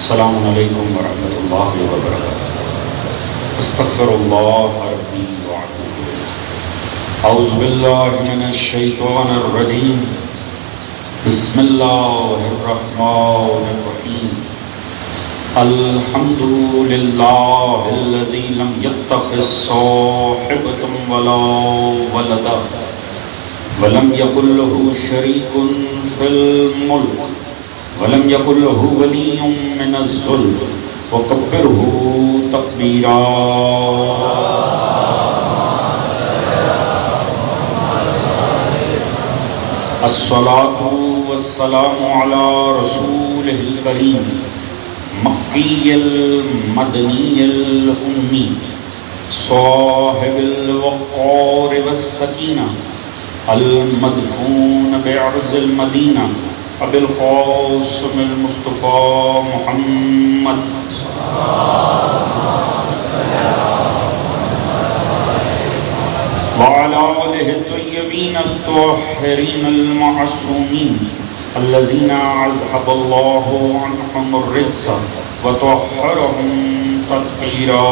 السلام علیکم ورحمۃ اللہ وبرکاتہ۔ استغفر اللہ ربی واتوب الیہ۔ اعوذ باللہ من الشیطان الرجیم۔ بسم اللہ الرحمن الرحیم۔ الحمد للہ الذی لم یتخذ صاحبۃ ولا ولدا ولم یکن لہ شریک فی الملک ولم یکن لہ ولی من الذل وکبرہ تکبیرا۔ الصلاۃ والسلام علی رسولہ الکریم مکی المدنی الامی صاحب الوقار والسکینہ المدفون بعرض المدینہ ابی القاسم المصطفیٰ محمد وعلى آلہ الطیبین الطاہرین المعصومین الذین اذھب اللہ عنہم الرجس وطہرہم تطہیرا۔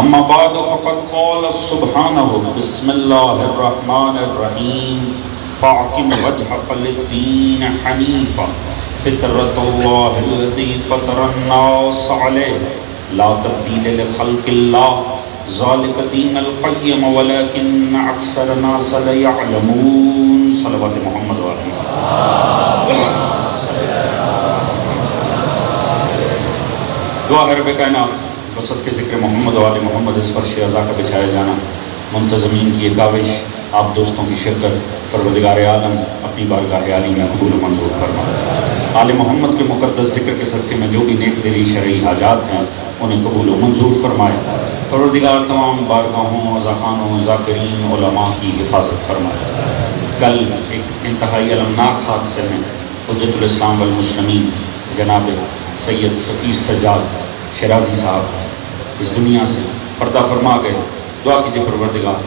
اما بعد فقد قال سبحانہ بسم اللہ الرحمن الرحیم فاقم وجہک للدین حنیفا فطرۃ اللہ التی فطر الناس علیہ لا تبدیل لخلق اللہ ذالک دین القیم ولکن اکثر الناس لا یعلمون۔ صلوات محمد علیہ۔ دعا ہے رب کائنات، وسط کے ذکر محمد و آل محمد اس فرش ازا کا بچھایا جانا، منتظمین کی یہ کاوش، آپ دوستوں کی شرکت، پروردگار عالم اپنی بارگاہ عالی میں قبول و منظور فرمائے۔ آل محمد کے مقدس ذکر کے صدقے میں جو بھی نیک دلی شرعی حاجات ہیں انہیں قبول و منظور فرمائے۔ پروردگار تمام بارگاہوں، رضاخانوں، ذاکرین، علماء کی حفاظت فرمائے۔ کل ایک انتہائی المناک حادثے میں حجت الاسلام والمسلمین جناب سید سفیر سجاد شیرازی صاحب اس دنیا سے پردہ فرما گئے۔ دعا کیجئے پروردگار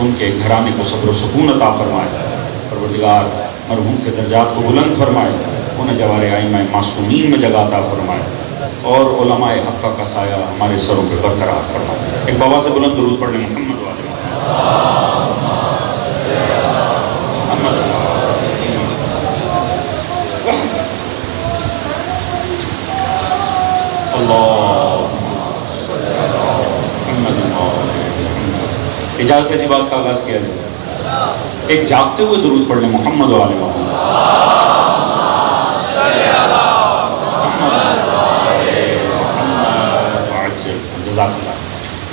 ان کے گھرانے کو صبر و سکون عطا فرمائے، پروردگار مرحوم کے درجات کو بلند فرمائے، انہیں جوار ائمہ معصومین میں جگہ عطا فرمائے اور علماء حق کا سایہ ہمارے سروں پہ برقرار فرمائے۔ ایک بابا سے بلند درود پڑھ لیں محمد والے اجازت ہے جی بات کا آغاز کیا جائے۔ ایک جاگتے ہوئے درود پڑھ لیں محمد و آل محمد۔ جزاک اللہ۔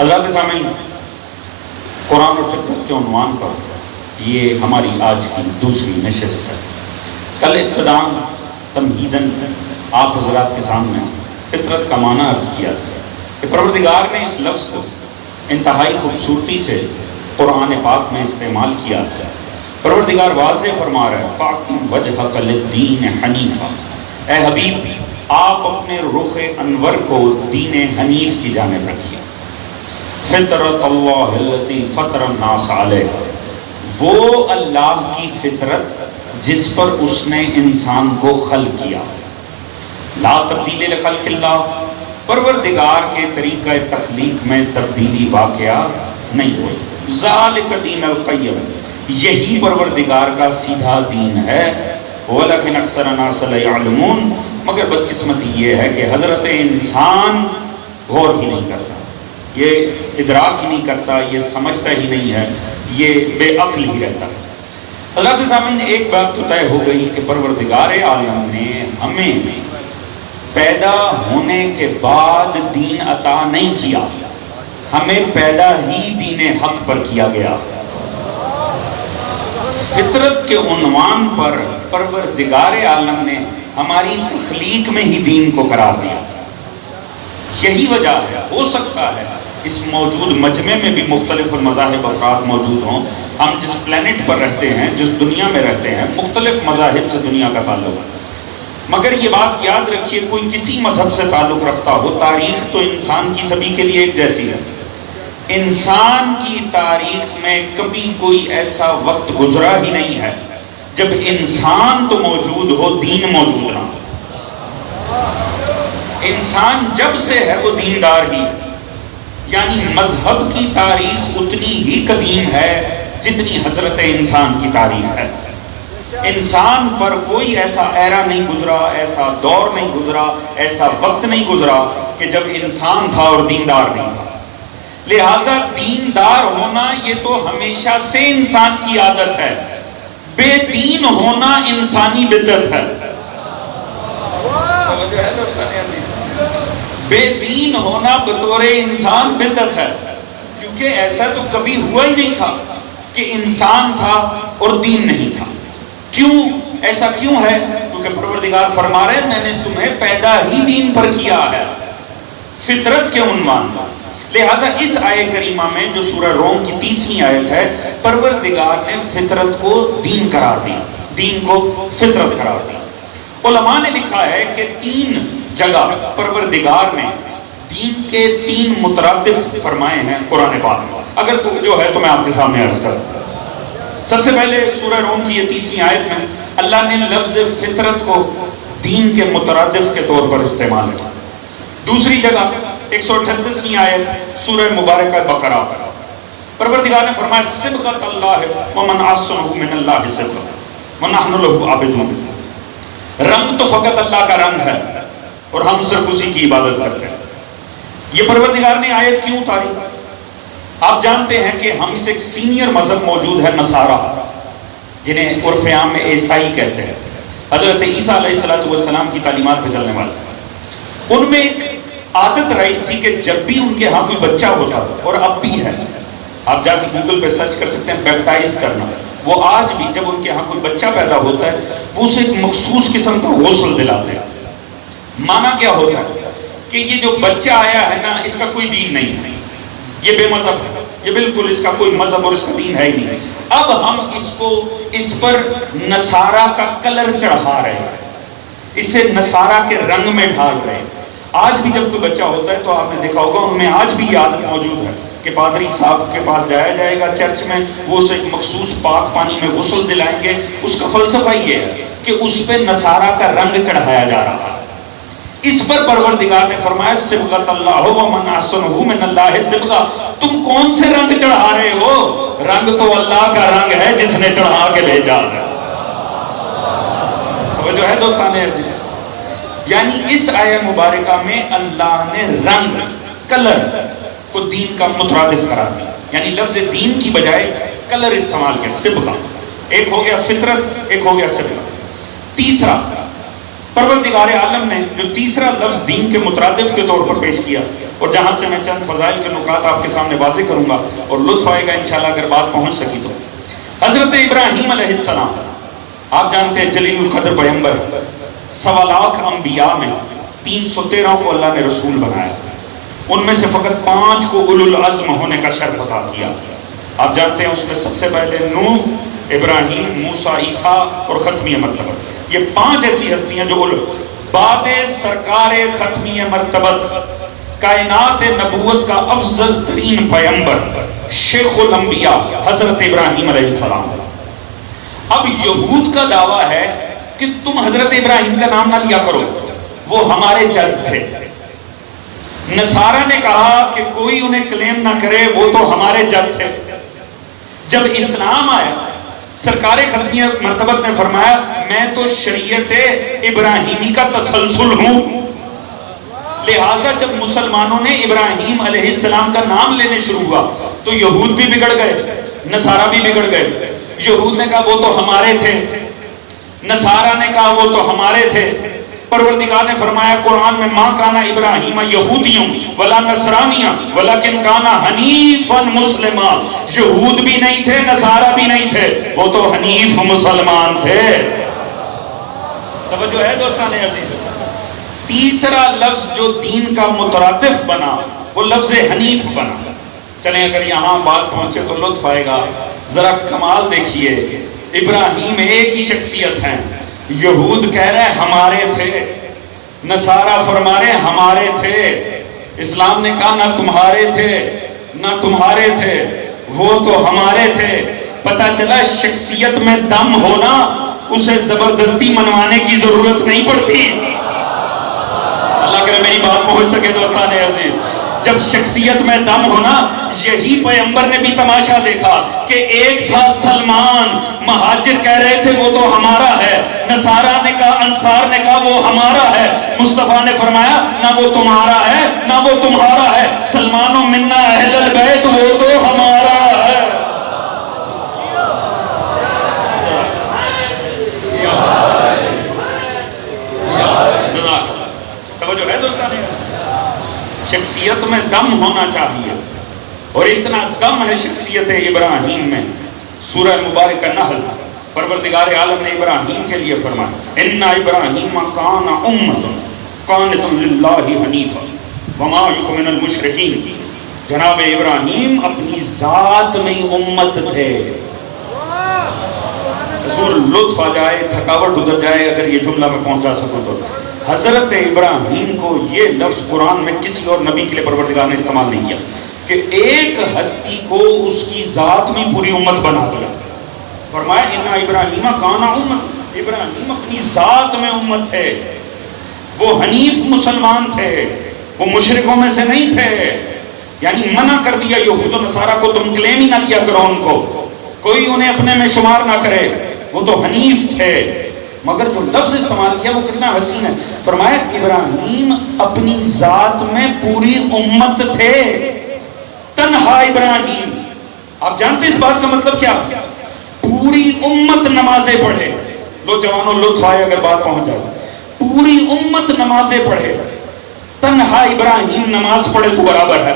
حضرات سامعین، قرآن اور فطرت کے عنوان پر یہ ہماری آج کی دوسری نشست ہے۔ کل ابتداءً تمہیداً آپ حضرات کے سامنے فطرت کا معنی عرض کیا کہ پروردگار نے اس لفظ کو انتہائی خوبصورتی سے قرآن پاک میں استعمال کیا ہے۔ پروردگار واضح فرما رہا ہے فاقم وجہک للدین حنیفا، اے حبیب آپ اپنے رخ انور کو دین حنیف کی جانب رکھیے۔ فطرۃ اللہ التی فطر الناس علیہ، وہ اللہ کی فطرت جس پر اس نے انسان کو خلق کیا۔ لا تبدیل لخلق اللہ، پروردگار کے طریقہ تخلیق میں تبدیلی واقعہ نہیں ہوئی۔ ذالک دین القیم، یہی پروردگار کا سیدھا دین ہے۔ ولیکن اکثر الناس لا یعلمون، مگر بدقسمتی یہ ہے کہ حضرت انسان غور ہی نہیں کرتا، یہ ادراک ہی نہیں کرتا، یہ سمجھتا ہی نہیں ہے، یہ بے عقل ہی رہتا ہے۔ حضرات سامعین، ایک بات تو طے ہو گئی کہ پروردگار عالم نے ہمیں پیدا ہونے کے بعد دین عطا نہیں کیا، ہمیں پیدا ہی دین حق پر کیا گیا۔ فطرت کے عنوان پر پروردگار عالم نے ہماری تخلیق میں ہی دین کو قرار دیا۔ یہی وجہ ہے، ہو سکتا ہے اس موجود مجمع میں بھی مختلف المذاہب افراد موجود ہوں، ہم جس پلانٹ پر رہتے ہیں، جس دنیا میں رہتے ہیں، مختلف مذاہب سے دنیا کا تعلق ہے، مگر یہ بات یاد رکھیے کوئی کسی مذہب سے تعلق رکھتا ہو، تاریخ تو انسان کی سبھی کے لیے ایک جیسی ہے۔ انسان کی تاریخ میں کبھی کوئی ایسا وقت گزرا ہی نہیں ہے جب انسان تو موجود ہو دین موجود نہ ہو. انسان جب سے ہے وہ دیندار ہی، یعنی مذہب کی تاریخ اتنی ہی قدیم ہے جتنی حضرت انسان کی تاریخ ہے. انسان پر کوئی ایسا ایرا نہیں گزرا، ایسا دور نہیں گزرا، ایسا وقت نہیں گزرا کہ جب انسان تھا اور دیندار نہیں تھا. لہٰذا دیندار ہونا یہ تو ہمیشہ سے انسان کی عادت ہے، بے دین ہونا انسانی بدعت ہے. بے دین ہونا بطور انسان بدعت ہے، کیونکہ ایسا تو کبھی ہوا ہی نہیں تھا کہ انسان تھا اور دین نہیں تھا. کیوں ایسا کیوں ہے؟ کیونکہ پروردگار فرما رہے ہیں میں نے تمہیں پیدا ہی دین پر کیا ہے، فطرت کے عنوان پر. لہٰذا اس آیت کریمہ میں جو سورہ روم کی 30ویں آیت ہے، پروردگار نے فطرت کو دین قرار دیا، دین کو فطرت قرار دیا. علماء نے لکھا ہے کہ 3 جگہ پروردگار نے دین کے 3 مترادف فرمائے ہیں قرآن پاک میں. اگر تو جو ہے تو میں آپ کے سامنے عرض کرتا ہوں. سب سے پہلے سورہ روم کی یہ 30ویں آیت میں اللہ نے لفظ فطرت کو دین کے مترادف کے طور پر استعمال کیا. دوسری جگہ 138ویں آیت سورہ مبارکہ بقرہ، پروردگار نے فرمایا صبغۃ اللہ ومن احسن من اللہ صبغۃ ونحن لہ عابدون. رنگ تو فقط اللہ کا رنگ ہے اور ہم صرف اسی کی عبادت کرتے ہیں. یہ پروردگار نے آیت کیوں اتاری؟ آپ جانتے ہیں کہ ہم سے ایک سینئر مذہب موجود ہے نصارہ، جنہیں عرف عام میں عیسائی کہتے ہیں، حضرت عیسیٰ علیہ السلام کی تعلیمات پہ چلنے والے. ان میں ایک عادت رہی تھی کہ جب بھی ان کے ہاں کوئی بچہ ہوتا تھا، اور اب بھی ہے، آپ جا کے گوگل پہ سرچ کر سکتے ہیں بیپٹائز کرنا، وہ آج بھی جب ان کے ہاں کوئی بچہ پیدا ہوتا ہے وہ اسے ایک مخصوص قسم کا غسل دلاتے ہیں. معنی کیا ہوتا ہے کہ یہ جو بچہ آیا ہے نا اس کا کوئی دین نہیں ہے، یہ بے مذہب ہے، یہ بالکل اس کا کوئی مذہب اور اس کا دین ہے ہی نہیں. اب ہم اس پر نصارہ کا کلر چڑھا رہے ہیں، اسے نصارہ کے رنگ میں ڈھال رہے ہیں. آج بھی جب کوئی بچہ ہوتا ہے تو آپ نے دیکھا ہوگا ان میں آج بھی یہ عادت موجود ہے کہ پادری صاحب کے پاس جایا جائے گا چرچ میں، وہ اسے ایک مخصوص پاک پانی میں غسل دلائیں گے. اس کا فلسفہ یہ ہے کہ اس پہ نصارہ کا رنگ چڑھایا جا رہا ہے. اس پر پروردگار نے فرمایا صبغۃ اللہ ومن احسن من اللہ صبغہ. تم کون سے رنگ چڑھا رہے ہو؟ رنگ تو اللہ کا رنگ ہے جس نے چڑھا کے بھیجا ہے. توجہ ہے دوستان عزیز؟ یعنی اس آیت مبارکہ میں اللہ نے رنگ، کلر کو دین کا مترادف قرار دیا، یعنی لفظ دین کی بجائے کلر استعمال کیا، صبغہ. ایک ہو گیا فطرت، ایک ہو گیا صبغہ. تیسرا پروردگار عالم نے جو تیسرا لفظ دین کے مترادف کے طور پر پیش کیا، اور جہاں سے میں چند فضائل کے نکات آپ کے سامنے واضح کروں گا اور لطف آئے گا انشاءاللہ اگر بات پہنچ سکی تو. حضرت ابراہیم علیہ السلام آپ جانتے ہیں جلیل القدر پیغمبر، 1.25 لاکھ انبیاء میں 313 کو اللہ نے رسول بنایا، ان میں سے فقط 5 کو اولو العزم ہونے کا شرف عطا کیا. آپ جانتے ہیں اس میں سب سے پہلے نوح، ابراہیم، موسیٰ، عیسیٰ اور ختمی مرتبہ. یہ 5 ایسی ہستیاں جو بعد سرکار ختمی مرتبت، کائنات نبوت کا افضل ترین پیغمبر، شیخ الانبیاء حضرت ابراہیم علیہ السلام. اب یہود کا دعویٰ ہے کہ تم حضرت ابراہیم کا نام نہ لیا کرو، وہ ہمارے جد تھے. نصارہ نے کہا کہ کوئی انہیں کلیم نہ کرے، وہ تو ہمارے جد تھے. جب اسلام آیا سرکار ختمی مرتبت نے فرمایا میں تو شریعت ابراہیمی کا تسلسل ہوں. لہٰذا جب مسلمانوں نے ابراہیم علیہ السلام کا نام لینے شروع ہوا تو یہود بھی بگڑ گئے، نصارہ بھی بگڑ گئے. یہود نے کہا وہ تو ہمارے تھے، نصارہ نے کہا وہ تو ہمارے تھے. پروردگار نے فرمایا قرآن میں ما کانا ابراہیم یہودیوں ولا نصرانیہ ولیکن کانا حنیفا مسلما. یہود بھی نہیں تھے، نصارہ بھی نہیں تھے، وہ تو حنیف مسلمان تھے. توجہ ہے دوستان عزیز؟ تیسرا لفظ جو دین کا مترادف بنا وہ لفظ حنیف بنا. چلیں اگر یہاں بات پہنچے تو لطف آئے گا. ذرا کمال دیکھیے، ابراہیم ایک ہی شخصیت ہیں، یہود کہہ رہے ہمارے تھے، نصارہ فرما رہے ہمارے تھے. اسلام نے کہا نہ تمہارے تھے نہ تمہارے تھے، وہ تو ہمارے تھے. پتہ چلا شخصیت میں دم ہونا اسے زبردستی منوانے کی ضرورت نہیں پڑتی. اللہ کرے میری بات پہنچ سکے دوستان عزیز. جب شخصیت میں دم ہونا، یہی پیغمبر نے بھی تماشا دیکھا کہ ایک تھا سلمان، مہاجر کہہ رہے تھے وہ تو ہمارا ہے، نصارہ نے کہا، انصار نے کہا وہ ہمارا ہے، مصطفیٰ نے فرمایا نہ وہ تمہارا ہے نہ وہ تمہارا ہے، سلمان و منا اہل البیت وہ تو ہمارا ہے. توجہ ہے دوستان، شخصیت میں دم ہونا چاہیے، اور اتنا دم ہے شخصیت ابراہیم میں. سورہ مبارکہ نحل، پروردگار عالم نے ابراہیم کے لیے فرمایا اِنَّ إِبْرَاهِيمَ كَانَ أُمَّةً قَانِتًا لِلَّهِ حَنِيفًا وَمَا يَكُنْ مِنَ الْمُشْرِكِينَ. جناب ابراہیم اپنی ذات میں امت تھے. حضور لطف آ جائے، تھکاوٹ اتر جائے اگر یہ جملہ میں پہنچا سکوں تو. حضرت ابراہیم کو یہ لفظ قرآن میں کسی اور نبی کے لیے پروردگار نے استعمال نہیں کیا کہ ایک ہستی کو اس کی ذات میں پوری امت بنا دیا. فرمایا اِنَّ إِبْرَاهِيمَ كَانَ أُمَّةً، ابراہیم اپنی ذات میں امت تھے، وہ حنیف مسلمان تھے، وہ مشرکوں میں سے نہیں تھے. یعنی منع کر دیا یہود و نصارہ کو، تم کلیم ہی نہ کیا کرو ان کو، کوئی انہیں اپنے میں شمار نہ کرے، وہ تو حنیف تھے. مگر جو لفظ استعمال کیا وہ کتنا حسین ہے. فرمایا ابراہیم اپنی ذات میں پوری امت تھے. تنہا ابراہیم. آپ جانتے اس بات کا مطلب کیا؟ پوری امت نمازیں پڑھے. لو جوانوں لطف آئے اگر بات پہنچ جائے. پوری امت نمازیں پڑھے، تنہا ابراہیم نماز پڑھے تو برابر ہے.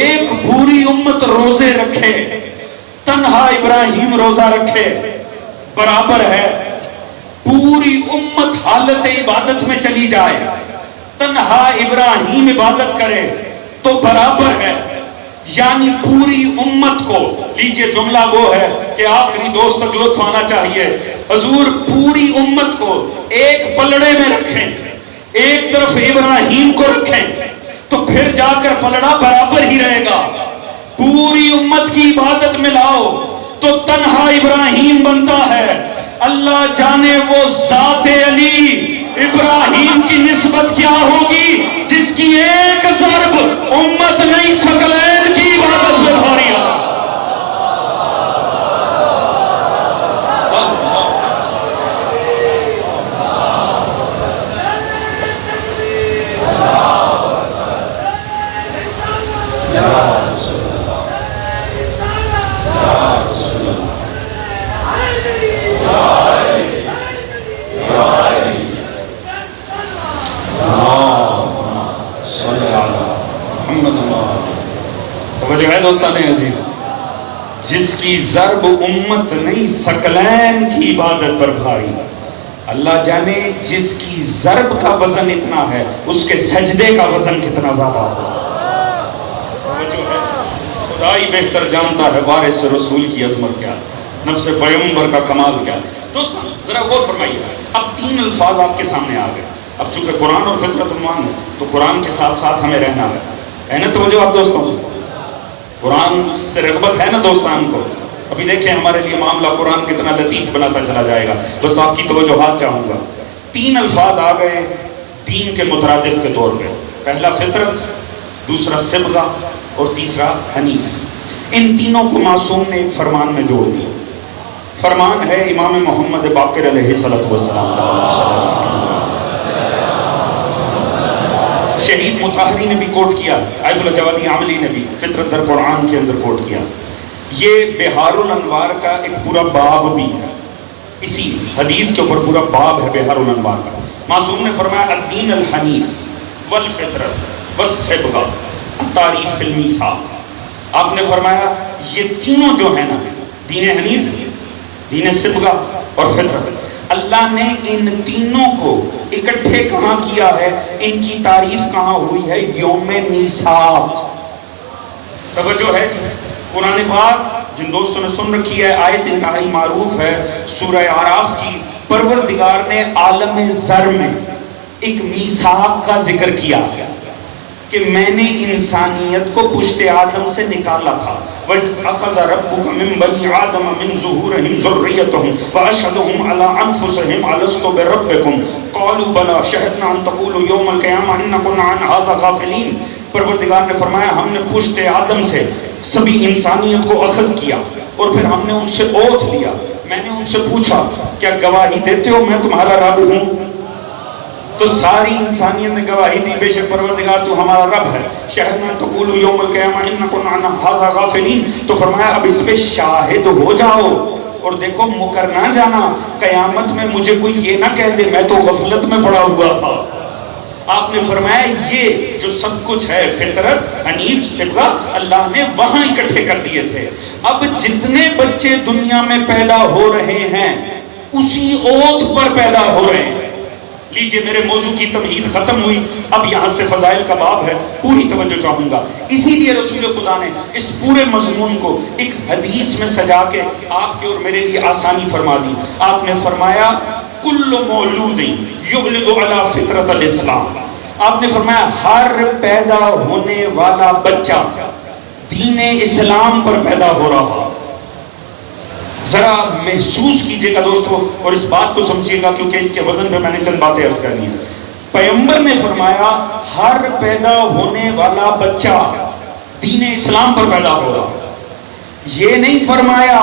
ایک پوری امت روزے رکھے، تنہا ابراہیم روزہ رکھے، برابر ہے. پوری امت حالت عبادت میں چلی جائے، تنہا ابراہیم عبادت کرے تو برابر ہے. یعنی پوری امت کو، لیجئے جملہ وہ ہے کہ آخری دوست تک لطف آنا چاہیے. حضور پوری امت کو ایک پلڑے میں رکھیں، ایک طرف ابراہیم کو رکھیں تو پھر جا کر پلڑا برابر ہی رہے گا. پوری امت کی عبادت میں لاؤ تو تنہا ابراہیم بنتا ہے. اللہ جانے وہ ذات علی ابراہیم کی نسبت کیا ہوگی جس کی ایک ضرب امت نہیں ثقلین کی عبادت میں بھاری ہے. توجہ ہے دوستان عزیز، جس کی ضرب امت نہیں ثقلین کی عبادت پر بھاری. اللہ جانے جس کی ضرب کا وزن اتنا ہے اس کے سجدے کا وزن کتنا زیادہ ہو. خدا ہی بہتر جانتا ہے وارث رسول کی عظمت کیا، نفس پیغمبر کا کمال کیا. دوستان ذرا غور فرمائیے، اب 3 الفاظ آپ کے سامنے آ گئے. اب چونکہ قرآن اور فطرت عنوان ہے تو قرآن کے ساتھ ساتھ ہمیں رہنا ہے نا. توجہ آپ دوستوں، قرآن سے رغبت ہے نا دوستان کو. ابھی دیکھیں ہمارے لیے معاملہ قرآن کتنا لطیف بناتا چلا جائے گا. بس آپ کی توجہات چاہوں گا. 3 الفاظ آ گئے دین کے مترادف کے طور پہ. پہلا فطرت، دوسرا صبغہ اور تیسرا حنیف. ان تینوں کو معصوم نے ایک فرمان میں جوڑ دیا. فرمان ہے امام محمد باقر علیہ السلام. شہید مطہری نے بھی کوٹ کیا، آیت اللہ جوادی عملی نے بھی فطرت در قرآن کے اندر کوٹ کیا. یہ بہار الانوار کا ایک پورا باب بھی ہے، اسی حدیث کے اوپر پورا باب ہے بہار الانوار کا. معصوم نے فرمایا الدین الحنیف والفطرت والصبغہ التعریف فی المیثاق. آپ نے فرمایا یہ تینوں جو ہیں نا، دین حنیف، دین صبغہ اور فطرت، اللہ نے ان تینوں کو اکٹھے کہاں کیا ہے، ان کی تعریف کہاں ہوئی ہے؟ یوم میثاق. توجہ ہے جی. قرآن پاک جن دوستوں نے سن رکھی ہے، آیت انتہائی معروف ہے سورہ اعراف کی. پروردگار نے عالم ذر میں ایک میثاق کا ذکر کیا کہ میں نے انسانیت کو پشت آدم سے نکالا تھا وَأَخَذَ رَبُّكَ مِن بَنِي آدَمَ مِن ظُهُورِهِمْ ذُرِّيَّتَهُمْ وَأَشْهَدَهُمْ عَلَىٰ أَنفُسِهِمْ أَلَسْتُ بِرَبِّكُمْ قَالُوا بَلَىٰ شَهِدْنَا أَن تَقُولُوا يَوْمَ الْقِيَامَةِ إِنَّا كُنَّا عَنْ هَٰذَا غَافِلِينَ۔ پروردگار نے فرمایا ہم نے پشت آدم سے سبھی انسانیت کو اخذ کیا اور پھر ہم نے ان سے اوتھ لیا۔ میں نے ان سے پوچھا کیا گواہی دیتے ہو میں تمہارا رب ہوں؟ تو ساری انسانیت نے گواہی دی بے شک پروردگار تو ہمارا رب ہے۔ شہدنا تقولوا یوم القیامہ انکم عن ھذا غافلین، تو فرمایا اب اس پہ شاہد ہو جاؤ اور دیکھو مکر نہ جانا، قیامت میں مجھے کوئی یہ نہ کہہ دے میں تو غفلت میں پڑا ہوا تھا۔ آپ نے فرمایا یہ جو سب کچھ ہے فطرت حنیف فطرہ اللہ نے وہاں اکٹھے کر دیے تھے۔ اب جتنے بچے دنیا میں پیدا ہو رہے ہیں اسی اوتھ پر پیدا ہو رہے ہیں۔ لیجئے میرے موضوع کی تمہید ختم ہوئی، اب یہاں سے فضائل کا باب ہے، پوری توجہ چاہوں گا۔ اسی لیے رسول خدا نے اس پورے مضمون کو ایک حدیث میں سجا کے آپ کے اور میرے لیے آسانی فرما دی۔ آپ نے فرمایا کل مولود یولد علی فطرت الاسلام، آپ نے فرمایا ہر پیدا ہونے والا بچہ دین اسلام پر پیدا ہو رہا۔ ذرا محسوس کیجئے گا دوستو اور اس بات کو سمجھیے گا کیونکہ اس کے وزن پہ میں نے چند باتیں عرض کرنی ہیں۔ پیغمبر نے فرمایا ہر پیدا ہونے والا بچہ دین اسلام پر پیدا ہو رہا۔ یہ نہیں فرمایا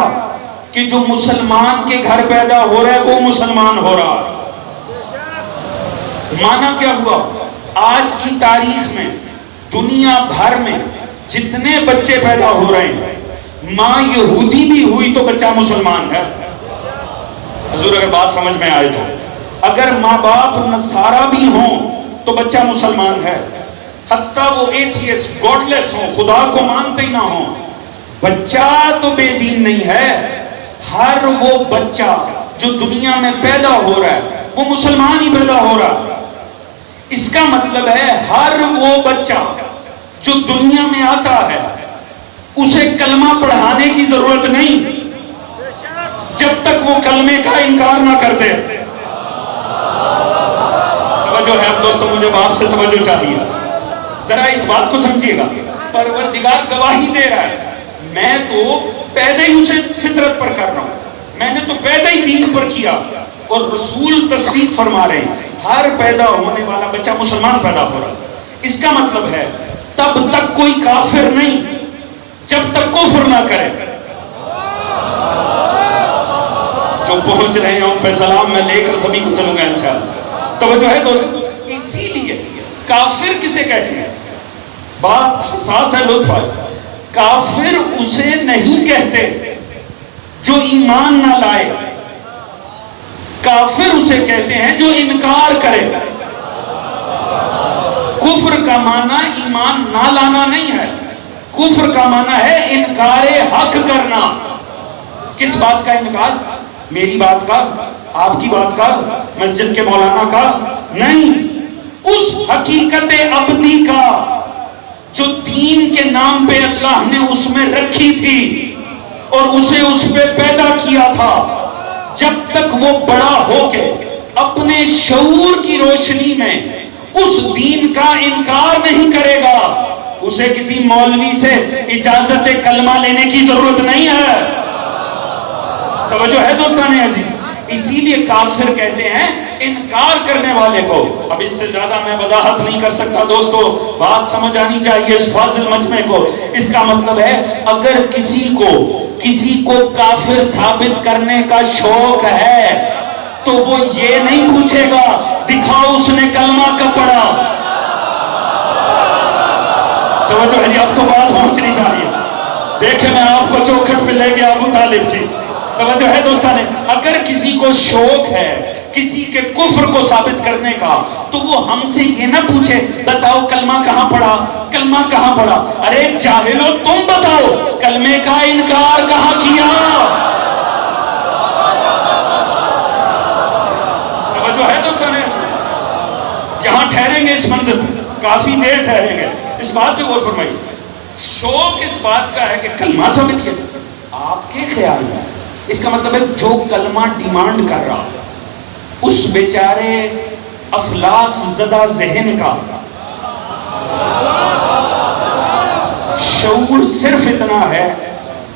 کہ جو مسلمان کے گھر پیدا ہو رہا ہے وہ مسلمان ہو رہا۔ معنی کیا ہوا؟ آج کی تاریخ میں دنیا بھر میں جتنے بچے پیدا ہو رہے ہیں ماں یہودی بھی ہوئی تو بچہ مسلمان ہے۔ حضور اگر بات سمجھ میں آئے تو اگر ماں باپ نصارہ بھی ہوں تو بچہ مسلمان ہے، حتیٰ وہ ایتھیسٹ گاڈ لیس ہوں، خدا کو مانتے ہی نہ ہوں، بچہ تو بے دین نہیں ہے۔ ہر وہ بچہ جو دنیا میں پیدا ہو رہا ہے وہ مسلمان ہی پیدا ہو رہا ہے۔ اس کا مطلب ہے ہر وہ بچہ جو دنیا میں آتا ہے اسے کلمہ پڑھانے کی ضرورت نہیں جب تک وہ کلمے کا انکار نہ کر دے۔ توجہ ہے اب دوستو، مجھے باپ سے توجہ چاہیے، ذرا اس بات کو سمجھیے گا۔ پروردگار گواہی دے رہا ہے میں تو پیدا ہی اسے فطرت پر کر رہا ہوں، میں نے تو پیدا ہی دین پر کیا، اور رسول تصدیق فرما رہے ہیں ہر پیدا ہونے والا بچہ مسلمان پیدا ہو رہا۔ اس کا مطلب ہے تب تک کوئی کافر نہیں جب تک کفر نہ کرے۔ جو پہنچ رہے ہیں ان پہ سلام میں لے کر سبھی کو چلوں گا انشاءاللہ۔ توجہ ہے دوستو، اسی لیے کافر کسے کہتے ہیں؟ بات حساس ہے، لطف ہے۔ کافر اسے نہیں کہتے جو ایمان نہ لائے، کافر اسے کہتے ہیں جو انکار کرے۔ کفر کا معنی ایمان نہ لانا نہیں ہے، کفر کا معنی ہے انکار حق کرنا۔ کس بات کا انکار؟ میری بات کا، آپ کی بات کا، مسجد کے مولانا کا نہیں، اس حقیقت ابدی کا جو دین کے نام پہ اللہ نے اس میں رکھی تھی اور اسے اس پہ پیدا کیا تھا۔ جب تک وہ بڑا ہو کے اپنے شعور کی روشنی میں اس دین کا انکار نہیں کرے گا اسے کسی مولوی سے اجازت کلمہ لینے کی ضرورت نہیں ہے۔ توجہ ہے دوستان عزیز، اسی لیے کافر کہتے ہیں انکار کرنے والے کو۔ اب اس سے زیادہ میں وضاحت نہیں کر سکتا دوستو، بات سمجھ آنی چاہیے اس فاضل مجمع کو۔ اس کا مطلب ہے اگر کسی کو کافر ثابت کرنے کا شوق ہے تو وہ یہ نہیں پوچھے گا دکھاؤ اس نے کلمہ کب پڑھا۔ توجہ ہے جی، اب تو بات پہنچنی چاہیے۔ دیکھیں میں آپ کو چوکھٹ پہ لے گیا ابو طالب کی۔ توجہ ہے دوستانے، اگر کسی کو شوق ہے کسی کے کفر کو ثابت کرنے کا تو وہ ہم سے یہ نہ پوچھے بتاؤ کلمہ کہاں پڑھا، کلمہ کہاں پڑھا۔ ارے جاہلو تم بتاؤ کلمے کا انکار کہاں کیا۔ توجہ ہے دوستانے، یہاں ٹھہریں گے اس منظر پہ، کافی دیر ٹھہریں گے، اس بات پہ غور فرمائیے۔ شوق اس بات کا ہے کہ کلمہ ثابت کیا، آپ کے خیال میں اس کا مطلب ہے جو کلمہ ڈیمانڈ کر رہا اس بیچارے افلاس زدہ ذہن کا شعور صرف اتنا ہے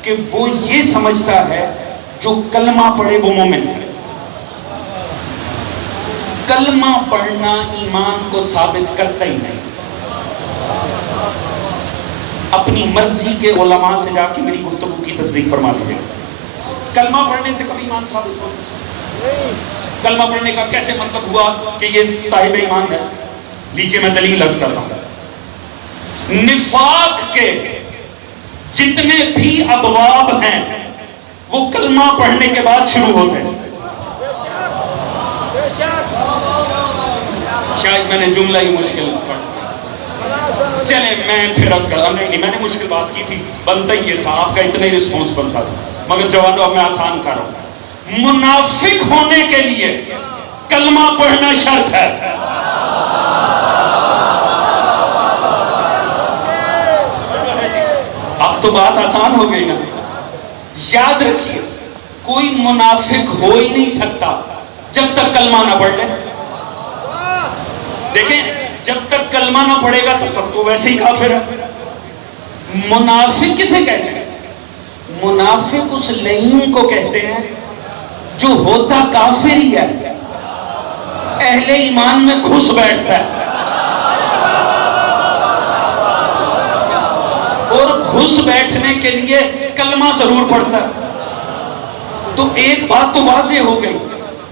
کہ وہ یہ سمجھتا ہے جو کلمہ پڑھے وہ مومن ہے۔ کلمہ پڑھنا ایمان کو ثابت کرتا ہی نہیں۔ اپنی مرضی کے علماء سے جا کے میری گفتگو کی تصدیق فرما لیجیے، کلمہ پڑھنے سے کبھی ایمان ثابت ہو؟ کلمہ پڑھنے کا کیسے مطلب ہوا کہ یہ صاحب ایمان ہے؟ لیجیے میں دلیل عرض کرتا ہوں۔ نفاق کے جتنے بھی ابواب ہیں وہ کلمہ پڑھنے کے بعد شروع ہوتے ہیں۔ شاید میں نے جملہ ہی مشکل پڑھا، چلے میں پھر عرض کرتا ہوں۔ نہیں میں نے مشکل بات کی تھی، بنتا ہی یہ تھا، آپ کا اتنا ہی رسپانس بنتا تھا، مگر جوانو اب میں آسان کر رہا ہوں۔ منافق ہونے کے لیے کلمہ پڑھنا شرط ہے۔ اب تو بات آسان ہو گئی نا۔ یاد رکھیے کوئی منافق ہو ہی نہیں سکتا جب تک کلمہ نہ پڑھ لے۔ دیکھیں جب تک کلمہ نہ پڑھے گا تب تو ویسے ہی کافر ہے۔ منافق کسے کہتے ہیں؟ منافق اس لعین کو کہتے ہیں جو ہوتا کافر ہی ہے، اہل ایمان میں گھس بیٹھتا ہے اور گھس بیٹھنے کے لیے کلمہ ضرور پڑھتا ہے۔ تو ایک بات تو واضح ہو گئی،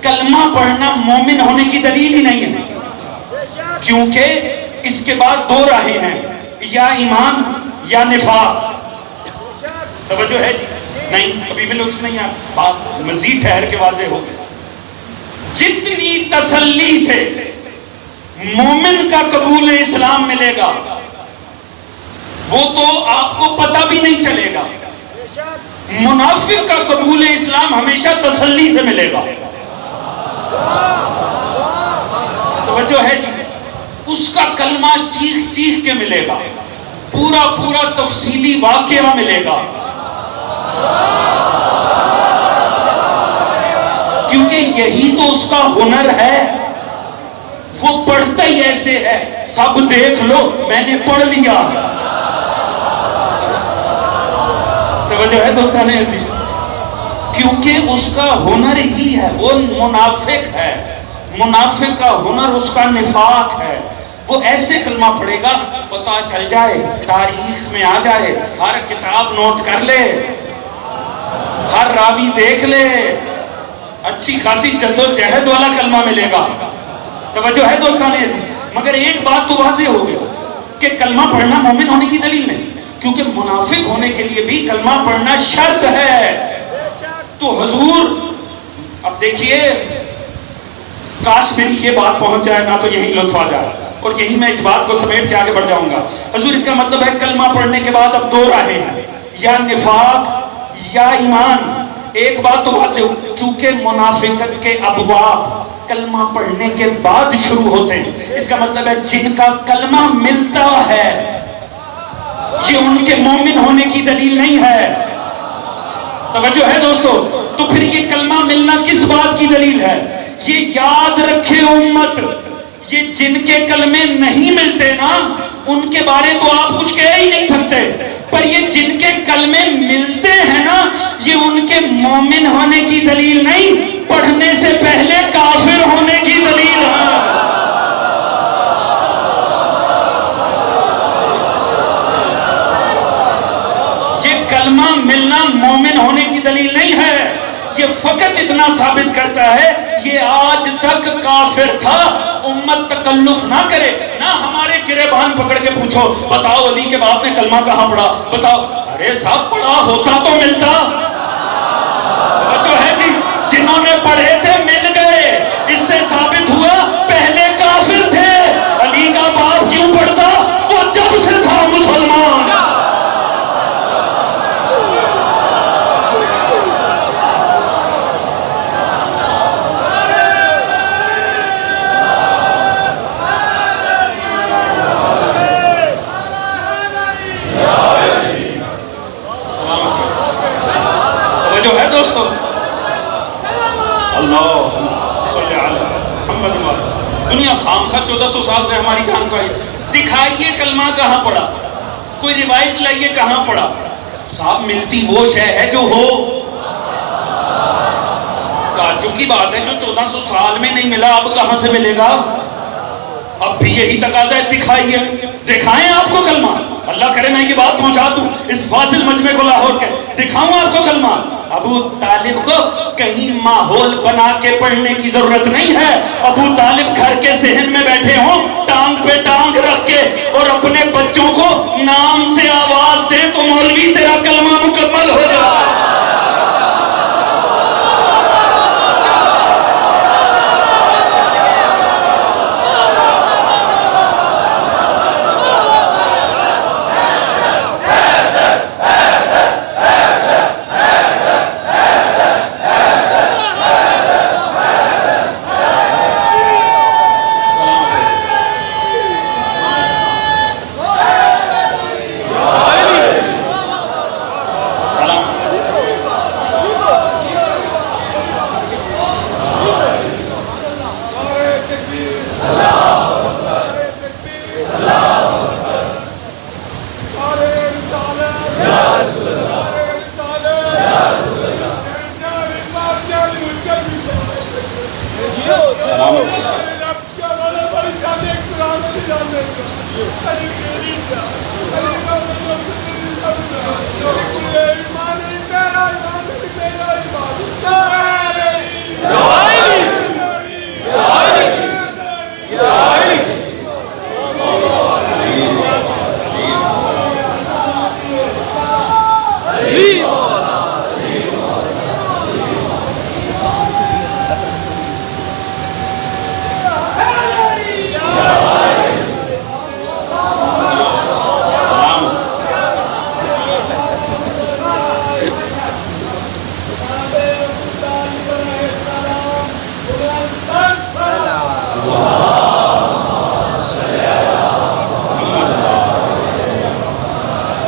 کلمہ پڑھنا مومن ہونے کی دلیل ہی نہیں ہے، کیونکہ اس کے بعد دو راہیں ہیں، یا ایمان یا نفاق۔ توجہ ہے جی؟ نہیں ابھی بھی لطف نہیں ہے، بات مزید ٹھہر کے واضح ہو گئی۔ جتنی تسلی سے مومن کا قبول اسلام ملے گا وہ تو آپ کو پتہ بھی نہیں چلے گا، منافق کا قبول اسلام ہمیشہ تسلی سے ملے گا۔ توجہ ہے جی؟ اس کا کلمہ چیخ چیخ کے ملے گا، پورا پورا تفصیلی واقعہ ملے گا، کیونکہ یہی تو اس کا ہنر ہے۔ وہ پڑھتا ہی ایسے ہے، سب دیکھ لو میں نے پڑھ لیا۔ توجہ ہے دوستان عزیز؟ کیونکہ اس کا ہنر ہی ہے، وہ منافق ہے، منافق کا ہنر اس کا نفاق ہے۔ وہ ایسے کلمہ پڑھے گا پتہ چل جائے، تاریخ میں آ جائے، ہر کتاب نوٹ کر لے، ہر راوی دیکھ لے، اچھی خاصی جدوجہد والا کلمہ ملے گا۔ توجہ ہے دوستان عزیز؟ مگر ایک بات تو واضح ہو گیا کہ کلمہ پڑھنا مومن ہونے کی دلیل نہیں، کیونکہ منافق ہونے کے لیے بھی کلمہ پڑھنا شرط ہے۔ تو حضور اب دیکھیے، کاش میری یہ بات پہنچ جائے نا تو یہی لطف آ جائے، اور یہی میں اس بات کو سمیٹ کے آگے بڑھ جاؤں گا۔ حضور اس کا مطلب ہے کلمہ پڑھنے کے بعد اب دو راہیں ہیں، یا نفاق یا ایمان۔ ایک بات تو واضح، چونکہ منافقت کے ابواب کلمہ پڑھنے کے بعد شروع ہوتے ہیں، اس کا مطلب ہے جن کا کلمہ ملتا ہے یہ ان کے مومن ہونے کی دلیل نہیں ہے۔ توجہ ہے دوستو؟ تو پھر یہ کلمہ ملنا کس بات کی دلیل ہے؟ یہ یاد رکھے امت، یہ جن کے کلمے نہیں ملتے نا ان کے بارے تو آپ کچھ کہہ ہی نہیں سکتے، پر یہ جن کے کلمے ملتے ہیں نا یہ ان کے مومن ہونے کی دلیل نہیں، پڑھنے سے پہلے کافر ہونے کی دلیل ہے۔ یہ کلمہ ملنا مومن ہونے کی دلیل نہیں ہے، یہ فقط اتنا ثابت کرتا ہے یہ آج تک کافر تھا۔ امت تکلف نہ کرے، نہ ہمارے گریبان پکڑ کے پوچھو بتاؤ علی کے باپ نے کلمہ کہاں پڑھا، بتاؤ، ارے صاحب پڑھا ہوتا تو ملتا۔ بچو ہے جی، جنہوں نے پڑھے تھے مل گئے، اس سے ثابت ہوا پہلے کافر تھے۔ علی کا باپ کیوں پڑھتا؟ وہ جب سے تھا مسلمان۔ جو ہے دوستو، اللہ صلی علی محمد۔ دنیا خامخواہ 1400 سال سے ہماری جان کا ہے، دکھائیے کلمہ کہاں پڑھا، کوئی روایت لائیے کہاں پڑھا۔ صاحب ملتی وہ شے ہے جو ہو. تعجب کی بات ہے جو 1400 سال میں نہیں ملا اب کہاں سے ملے گا؟ اب بھی یہی تقاضا ہے دکھائیے، دکھائیں آپ کو کلمہ. اللہ کرے میں یہ بات پہنچا دوں اس فاضل مجمع کو لاہور کے، دکھاؤں آپ کو کلمہ. ابو طالب کو کہیں ماحول بنا کے پڑھنے کی ضرورت نہیں ہے. ابو طالب گھر کے صحن میں بیٹھے ہوں ٹانگ پہ ٹانگ رکھ کے اور اپنے بچوں کو نام سے آواز دے تو مولوی تیرا کلمہ مکمل ہو جائے.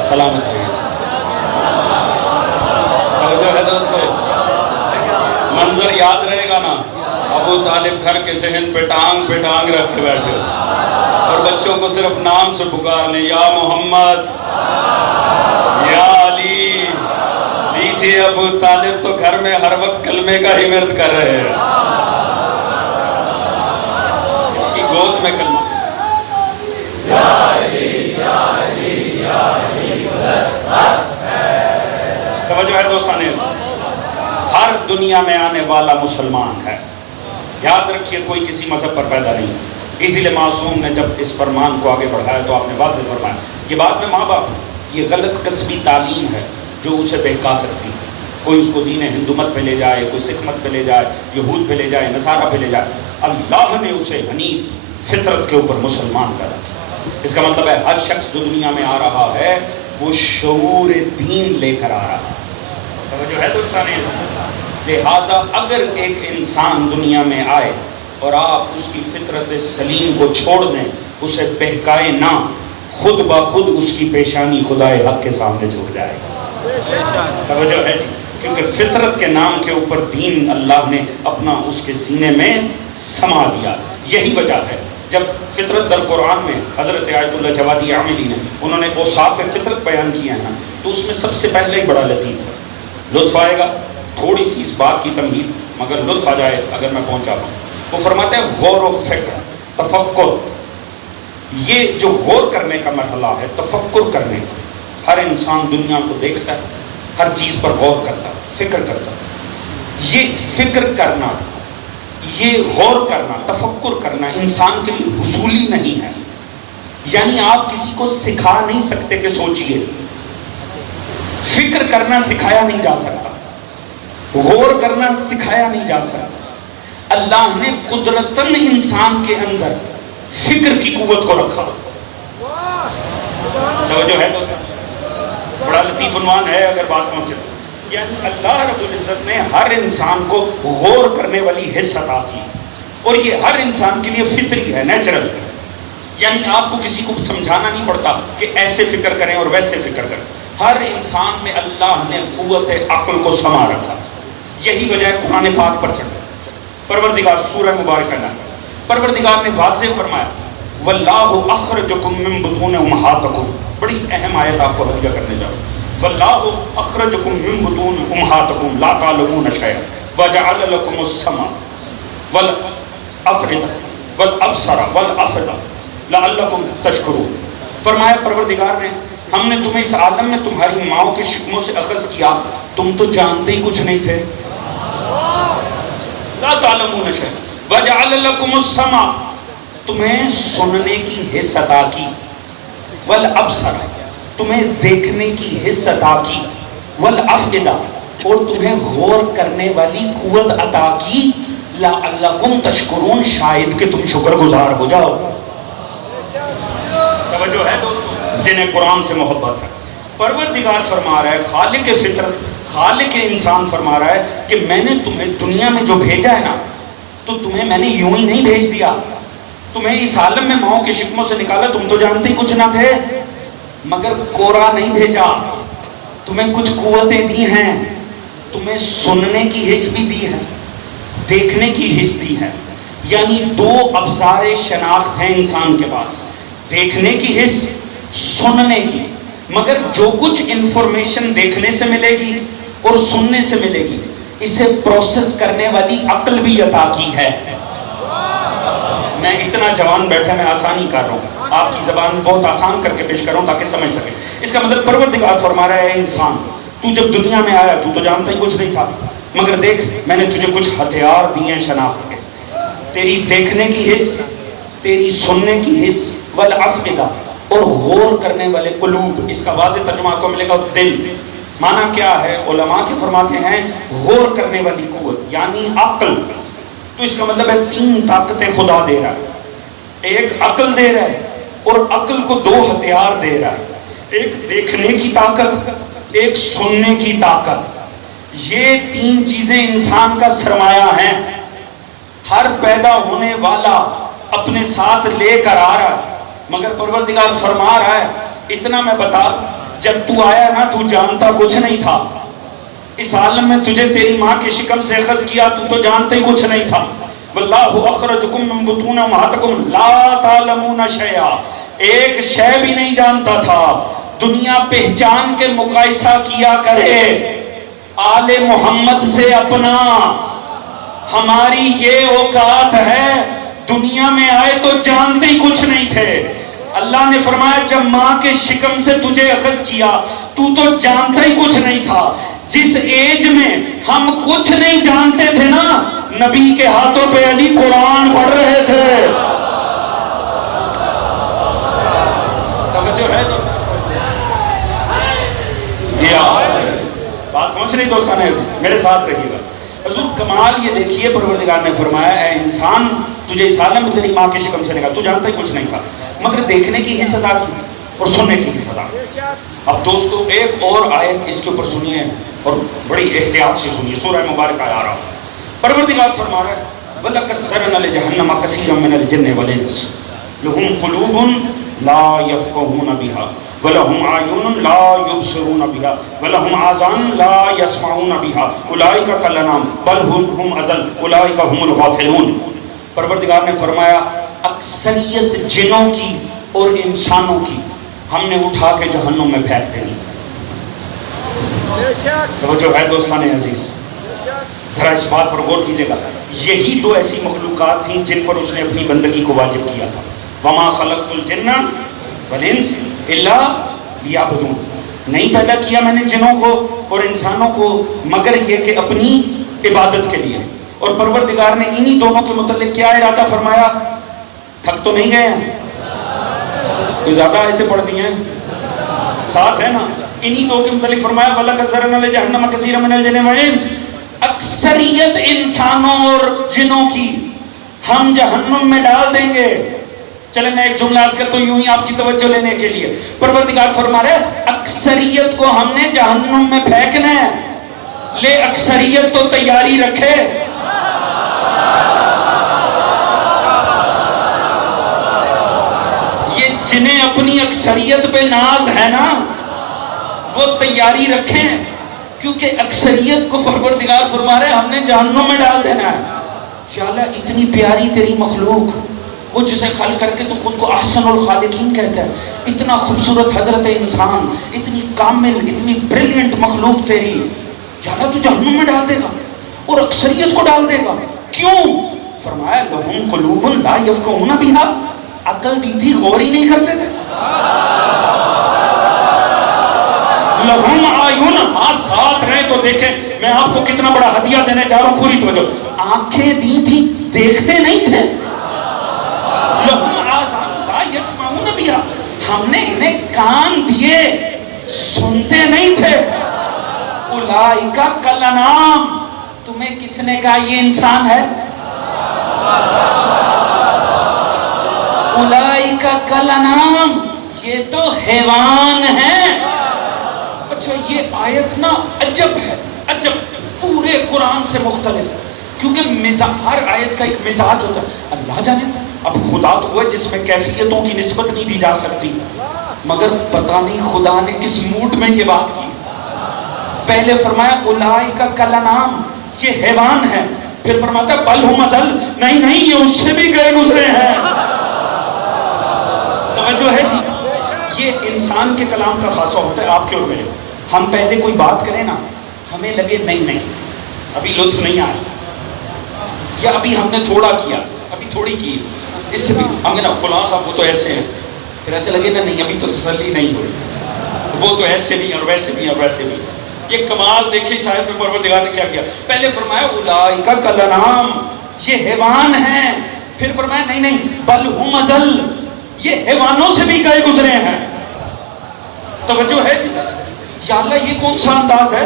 سلامت رہیے. توجہ ہے دوستو، منظر یاد رہے گا نا. ابو طالب گھر کے صحن پہ ٹانگ رکھ کے بیٹھے اور بچوں کو صرف نام سے پکار لیں، یا محمد، یا علی. لیجیے ابو طالب تو گھر میں ہر وقت کلمے کا ہی ورد کر رہے ہیں. اس کی گود میں کلمہ یا علی یا علی یا علی. توجہ ہے دوستان، ہر دنیا میں آنے والا مسلمان ہے. یاد رکھیے کوئی کسی مذہب پر پیدا نہیں. اسی لیے معصوم نے جب اس فرمان کو آگے بڑھایا تو آپ نے واضح فرمایا کہ بعد میں ماں باپ یہ غلط قسمی تعلیم ہے جو اسے بہکا سکتی ہے. کوئی اس کو دین ہندو مت پہ لے جائے، کوئی سکھ مت پہ لے جائے، یہود پہ لے جائے، نصارہ پہ لے جائے. اللہ نے اسے حنیف فطرت کے اوپر مسلمان پیدا کیا. اس کا مطلب ہے ہر شخص جو دنیا میں آ رہا ہے وہ شعور دین لے کر آ رہا ہے. توجہ ہے دوستان، لہٰذا اگر ایک انسان دنیا میں آئے اور آپ اس کی فطرت سلیم کو چھوڑ دیں، اسے بہکائے نہ، خود بخود اس کی پیشانی خدائے حق کے سامنے جھک جائے گا. توجہ ہے جی، کیونکہ فطرت کے نام کے اوپر دین اللہ نے اپنا اس کے سینے میں سما دیا. یہی وجہ ہے جب فطرت در قرآن میں حضرت آیت اللہ جوادی عاملی نے انہوں نے اوصاف فطرت بیان کیا ہے تو اس میں سب سے پہلے ہی بڑا لطیف ہے. لطف آئے گا تھوڑی سی اس بات کی تمہید، مگر لطف آ جائے اگر میں پہنچا پاؤں. وہ فرماتے ہیں غور و فکر، تفکر. یہ جو غور کرنے کا مرحلہ ہے، تفکر کرنے کا، ہر انسان دنیا کو دیکھتا ہے، ہر چیز پر غور کرتا ہے، فکر کرتا ہے. یہ فکر کرنا، یہ غور کرنا، تفکر کرنا انسان کے لیے حصولی نہیں ہے. یعنی آپ کسی کو سکھا نہیں سکتے کہ سوچئے. فکر کرنا سکھایا نہیں جا سکتا، غور کرنا سکھایا نہیں جا سکتا. اللہ نے قدرتاً انسان کے اندر فکر کی قوت کو رکھا. توجہ ہے دوستان، بڑا لطیف عنوان ہے اگر بات پہنچے. یعنی اللہ رب العزت نے ہر انسان کو غور کرنے والی حص عطا کی اور یہ ہر انسان کے لیے فطری ہے، نیچرل ہے. یعنی آپ کو کسی کو سمجھانا نہیں پڑتا کہ ایسے فکر کریں اور ویسے فکر کریں. ہر انسان میں اللہ نے قوت عقل کو سما رکھا. یہی وجہ ہے قرآن پاک پر چڑھا. پروردگار سورہ مبارکہ میں پروردگار نے واضح فرمایا واللہ اخرجکم من بطون امہاتکم. بڑی اہم آیت آپ کو ہدیہ کرنے جا رہا ہوں. واللہ اخرجکم من بطون امہاتکم لا تعلمون شیئا وجعل لکم السمع والافئدہ والابصر والافئدہ لعلکم تشکرون. فرمایا پروردگار نے ہم نے تمہیں اس عالم میں تمہاری ماؤں کے شکموں سے اخذ کیا، تم تو جانتے ہی کچھ نہیں تھے. لا تعلمون شیئا وجعل لکم السمع، تمہیں سننے کی حس عطا کی، والابصر، تمہیں دیکھنے کی حس عطا کی، والافئدہ، اور تمہیں غور کرنے والی قوت عطا کی، لعلکم تشکرون، شاید کہ تم شکر گزار ہو جاؤ. توجہ ہے دوستو جنہیں قرآن سے محبت ہے. پروردگار فرما رہا ہے، خالق فطرت، خالق انسان فرما رہا ہے کہ میں نے تمہیں دنیا میں جو بھیجا ہے نا، تو تمہیں میں نے یوں ہی نہیں بھیج دیا. تمہیں اس عالم میں ماؤں کے شکموں سے نکالا، تم تو جانتے ہی کچھ نہ تھے، مگر کوڑا نہیں بھیجا. تمہیں کچھ قوتیں دی ہیں، تمہیں سننے کی حس بھی دی ہے، دیکھنے کی حس دی ہے. یعنی دو ابصار شناخت ہیں انسان کے پاس، دیکھنے کی حس، سننے کی. مگر جو کچھ انفارمیشن دیکھنے سے ملے گی اور سننے سے ملے گی، اسے پروسیس کرنے والی عقل بھی عطا کی ہے. میں اتنا جوان بیٹھا، میں آسانی کر رہا ہوں، آپ کی زبان بہت آسان کر کے پیش کر رہا ہوں تاکہ سمجھ سکیں. اس کا مطلب پروردگار فرما رہا ہے، انسان تو جب دنیا میں آیا تو جانتا ہی کچھ نہیں تھا، مگر دیکھ میں نے تجھے کچھ ہتھیار دیے ہیں شناخت کے. تیری دیکھنے کی حس، تیری سننے کی حس، والافئدہ، اور غور کرنے والے قلوب. اس کا واضح ترجمہ آپ کو ملے گا دل. معنی کیا ہے؟ علماء کے فرماتے ہیں غور کرنے والی قوت یعنی عقل. تو اس کا مطلب ہے تین طاقتیں خدا دے رہا ہے. ایک عقل دے رہا ہے اور عقل کو دو ہتھیار دے رہا ہے، ایک دیکھنے کی طاقت، ایک سننے کی طاقت. یہ تین چیزیں انسان کا سرمایہ ہیں. ہر پیدا ہونے والا اپنے ساتھ لے کر آ رہا ہے، مگر پروردگار فرما رہا ہے اتنا میں بتا، جب تو آیا نا تو جانتا کچھ نہیں تھا. اس عالم میں تجھے تیری ماں کے شکم سے اخذ کیا، تو جانتے ہی کچھ نہیں تھا. واللہ اخرجکم من بطون امہاتکم لا تعلمون شیئا، ایک شے بھی نہیں جانتا تھا. دنیا پہچان کے مقایسہ کیا کرے آل محمد سے اپنا. ہماری یہ اوقات ہے، دنیا میں آئے تو جانتے ہی کچھ نہیں تھے. اللہ نے فرمایا جب ماں کے شکم سے تجھے اخذ کیا تو جانتا ہی کچھ نہیں تھا. جس ایج میں ہم کچھ نہیں جانتے تھے نا، نبی کے ہاتھوں پہ علی قرآن پڑھ رہے تھے. توجہ ہے دوست؟ بات پہنچ رہی دوستان ہے، میرے ساتھ رہیے گا. حضور کمال یہ دیکھیے، پروردگار نے فرمایا اے انسان تجھے اس عالم میں تیری ماں کے شکم سے نکالا، تو جانتا ہی کچھ نہیں تھا، مگر دیکھنے کی حس عطا کی اور سننے کی حس عطا کی. اب دوستو ایک اور آیت اس کے اوپر سنیے اور بڑی احتیاط سے سنیے. سورہ مبارکہ اعراف. پروردگار فرما رہا ہے وَلَقَدْ زَرَعْنَا لِجَهَنَّمَ كَثِيرًا مِنَ الْجِنِّ وَالْإِنسِ لَهُمْ قُلُوبٌ لَا يَفْقَهُونَ بِهَا وَلَهُمْ أَعْيُنٌ لَا يُبْصِرُونَ بِهَا وَلَهُمْ آذَانٌ لَا يَسْمَعُونَ بِهَا أُولَٰئِكَ كَالْأَنْعَامِ بَلْ هُمْ أَضَلُّ أُولَٰئِكَ هُمُ الْغَافِلُونَ. پروردگار نے فرمایا اکثریت جنوں کی اور انسانوں کی ہم نے اٹھا کے جہنم میں پھینک دینی. توجہ ہے دوستان عزیز، ذرا اس بات پر غور کیجئے گا. یہی دو ایسی مخلوقات تھیں جن پر اس نے اپنی بندگی کو واجب کیا تھا. وَمَا خَلَقْتُ الْجِنَّ وَالْإِنسَ إِلَّا لِيَعْبُدُونِ. نہیں پیدا کیا میں نے جنوں کو اور انسانوں کو مگر یہ کہ اپنی عبادت کے لیے. اور پروردگار نے انہی دونوں کے متعلق کیا ارادہ فرمایا؟ تھک تو نہیں گئے ہیں؟ کوئی زیادہ آیتیں پڑھ دی ہیں؟ ساتھ ہے نا؟ انہی دو کے متعلق فرمایا وَلَقَدْ زَرَعْنَا لِجَهَنَّمَ كَثِيرًا مِنَ الْجِنِّ وَالْإِنسِ. اکثریت انسانوں اور جنوں کی ہم جہنم میں ڈال دیں گے. چلے میں ایک جملہ عرض کرتا ہوں یوں ہی آپ کی توجہ لینے کے لیے. پروردگار فرما رہے اکثریت کو ہم نے جہنم میں پھینکنا ہے، لے اکثریت تو تیاری رکھے. یہ جنہیں اپنی اکثریت پہ ناز ہے نا، وہ تیاری رکھیں، کیونکہ اکثریت کو پروردگار فرما رہے ہم نے جہنم میں ڈال دینا ہے. یا اللہ اتنی پیاری تیری مخلوق، وہ جسے خلق کر کے تو خود کو احسن الخالقین کہتا ہے. اتنا خوبصورت حضرت انسان، اتنی کامل، اتنی بریلینٹ مخلوق تیری، یا اللہ تو جہنم میں ڈال دے گا اور اکثریت کو ڈال دے گا. کیوں؟ فرمایا لہم قلوب لا یفقہون بہا، عقل دی تھی غور ہی نہیں کرتے تھے. لہم آیون، ہاتھ ساتھ رہے تو دیکھیں. میں آپ کو کتنا بڑا ہدیہ دینے جا رہا ہوں، پوری توجہ. آنکھیں دی تھی، دیکھتے نہیں تھے. لہم آذان لا یسمعون بہا، ہم نے انہیں کان دیے، سنتے نہیں تھے. اولئک کالانعام، تمہیں کس نے کہا یہ انسان ہے؟ اولئک کالانعام، یہ تو حیوان ہیں. اچھا یہ آیت نا عجب ہے، عجب، پورے قرآن سے مختلف ہے، کیونکہ ہر آیت کا ایک مزاج ہوتا ہے. اللہ جانے تھا، اب خدا تو ہے جس میں کیفیتوں کی نسبت نہیں دی جا سکتی، مگر پتہ نہیں خدا نے کس موڈ میں یہ بات کی. پہلے فرمایا اولئک کالانعام، یہ حیوان ہے. پھر فرماتا ہے بل ہم اضل، نہیں نہیں یہ اس سے بھی گئے گزرے ہیں. توجہ ہے جی. یہ انسان کے کلام کا خاصہ ہوتا ہے آپ کے اور میرے. ہم پہلے کوئی بات کریں نا، ہمیں لگے نہیں ابھی لطف نہیں آیا، یا ابھی ہم نے تھوڑا کیا، ابھی تھوڑی کی، اس سے بھی ہم نا فلاں صاحب وہ تو ایسے ہیں، پھر ایسے لگے نا نہیں ابھی تو تسلی نہیں ہوئی، وہ تو ایسے بھی اور ویسے بھی اور ویسے بھی. یہ کمال دیکھیں صاحب میں پروردگار نے کیا کیا. پہلے فرمایا اولئک کالانعام، یہ حیوان ہیں. پھر فرمایا نہیں بل ہم اضل، یہ حیوانوں سے بھی گئے گزرے ہیں. توجہ ہے جی. یا اللہ یہ کون سا انداز ہے؟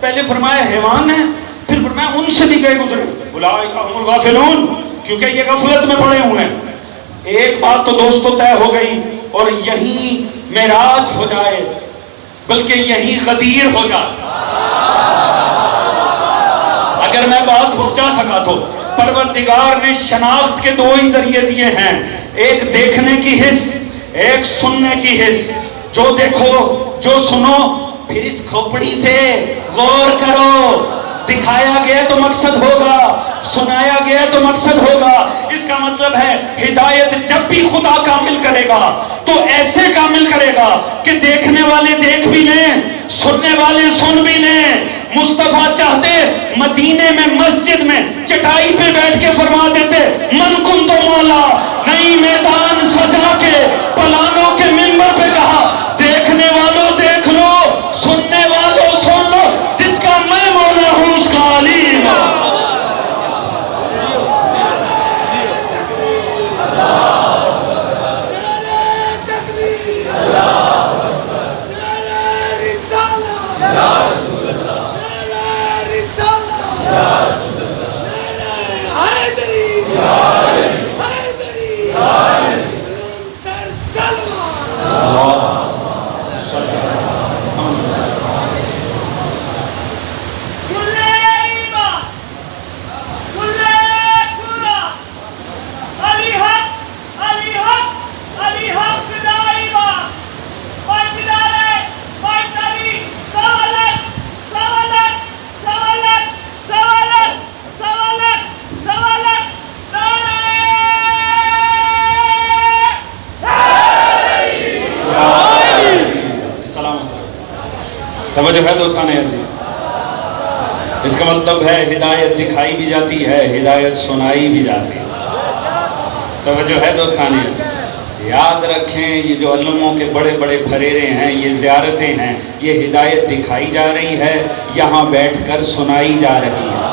پہلے فرمایا حیوان ہیں، پھر فرمایا ان سے بھی گئے گزرے. اولئک هم الغافلون، کیونکہ یہ غفلت میں پڑے ہوئے ہیں. ایک بات تو دوستو طے ہو گئی، اور یہیں معراج ہو جائے، بلکہ یہیں غدیر ہو جائے. اگر میں بات پہنچا سکا تو پروردگار نے شناخت کے دو ہی ذریعے دیے ہیں، ایک دیکھنے کی حس، ایک سننے کی حس. جو دیکھو، جو سنو، پھر اس کھوپڑی سے غور کرو. دکھایا گیا تو مقصد ہوگا، سنایا گیا تو مقصد ہوگا. اس کا مطلب ہے ہدایت جب بھی خدا کامل کرے گا تو ایسے کامل کرے گا کہ دیکھنے والے دیکھ بھی لیں، سننے والے سن بھی لیں. مصطفیٰ چاہتے مدینے میں مسجد میں چٹائی پہ بیٹھ کے فرما دیتے من کن تو مولا، نئی میدان سجا کے پلانوں کے منبر پہ کہا دیکھنے والوں دیکھ لو، سننے والوں سن لو، جس کا میں مولا ہوں اس کا علیم. توجہ ہے دوستان عزیز. اس کا مطلب ہے ہدایت دکھائی بھی جاتی ہے، ہدایت سنائی بھی جاتی ہے. توجہ ہے دوستان عزیز. یاد رکھیں یہ جو علموں کے بڑے بڑے پھریرے ہیں، یہ زیارتیں ہیں، یہ ہدایت دکھائی جا رہی ہے، یہاں بیٹھ کر سنائی جا رہی ہے.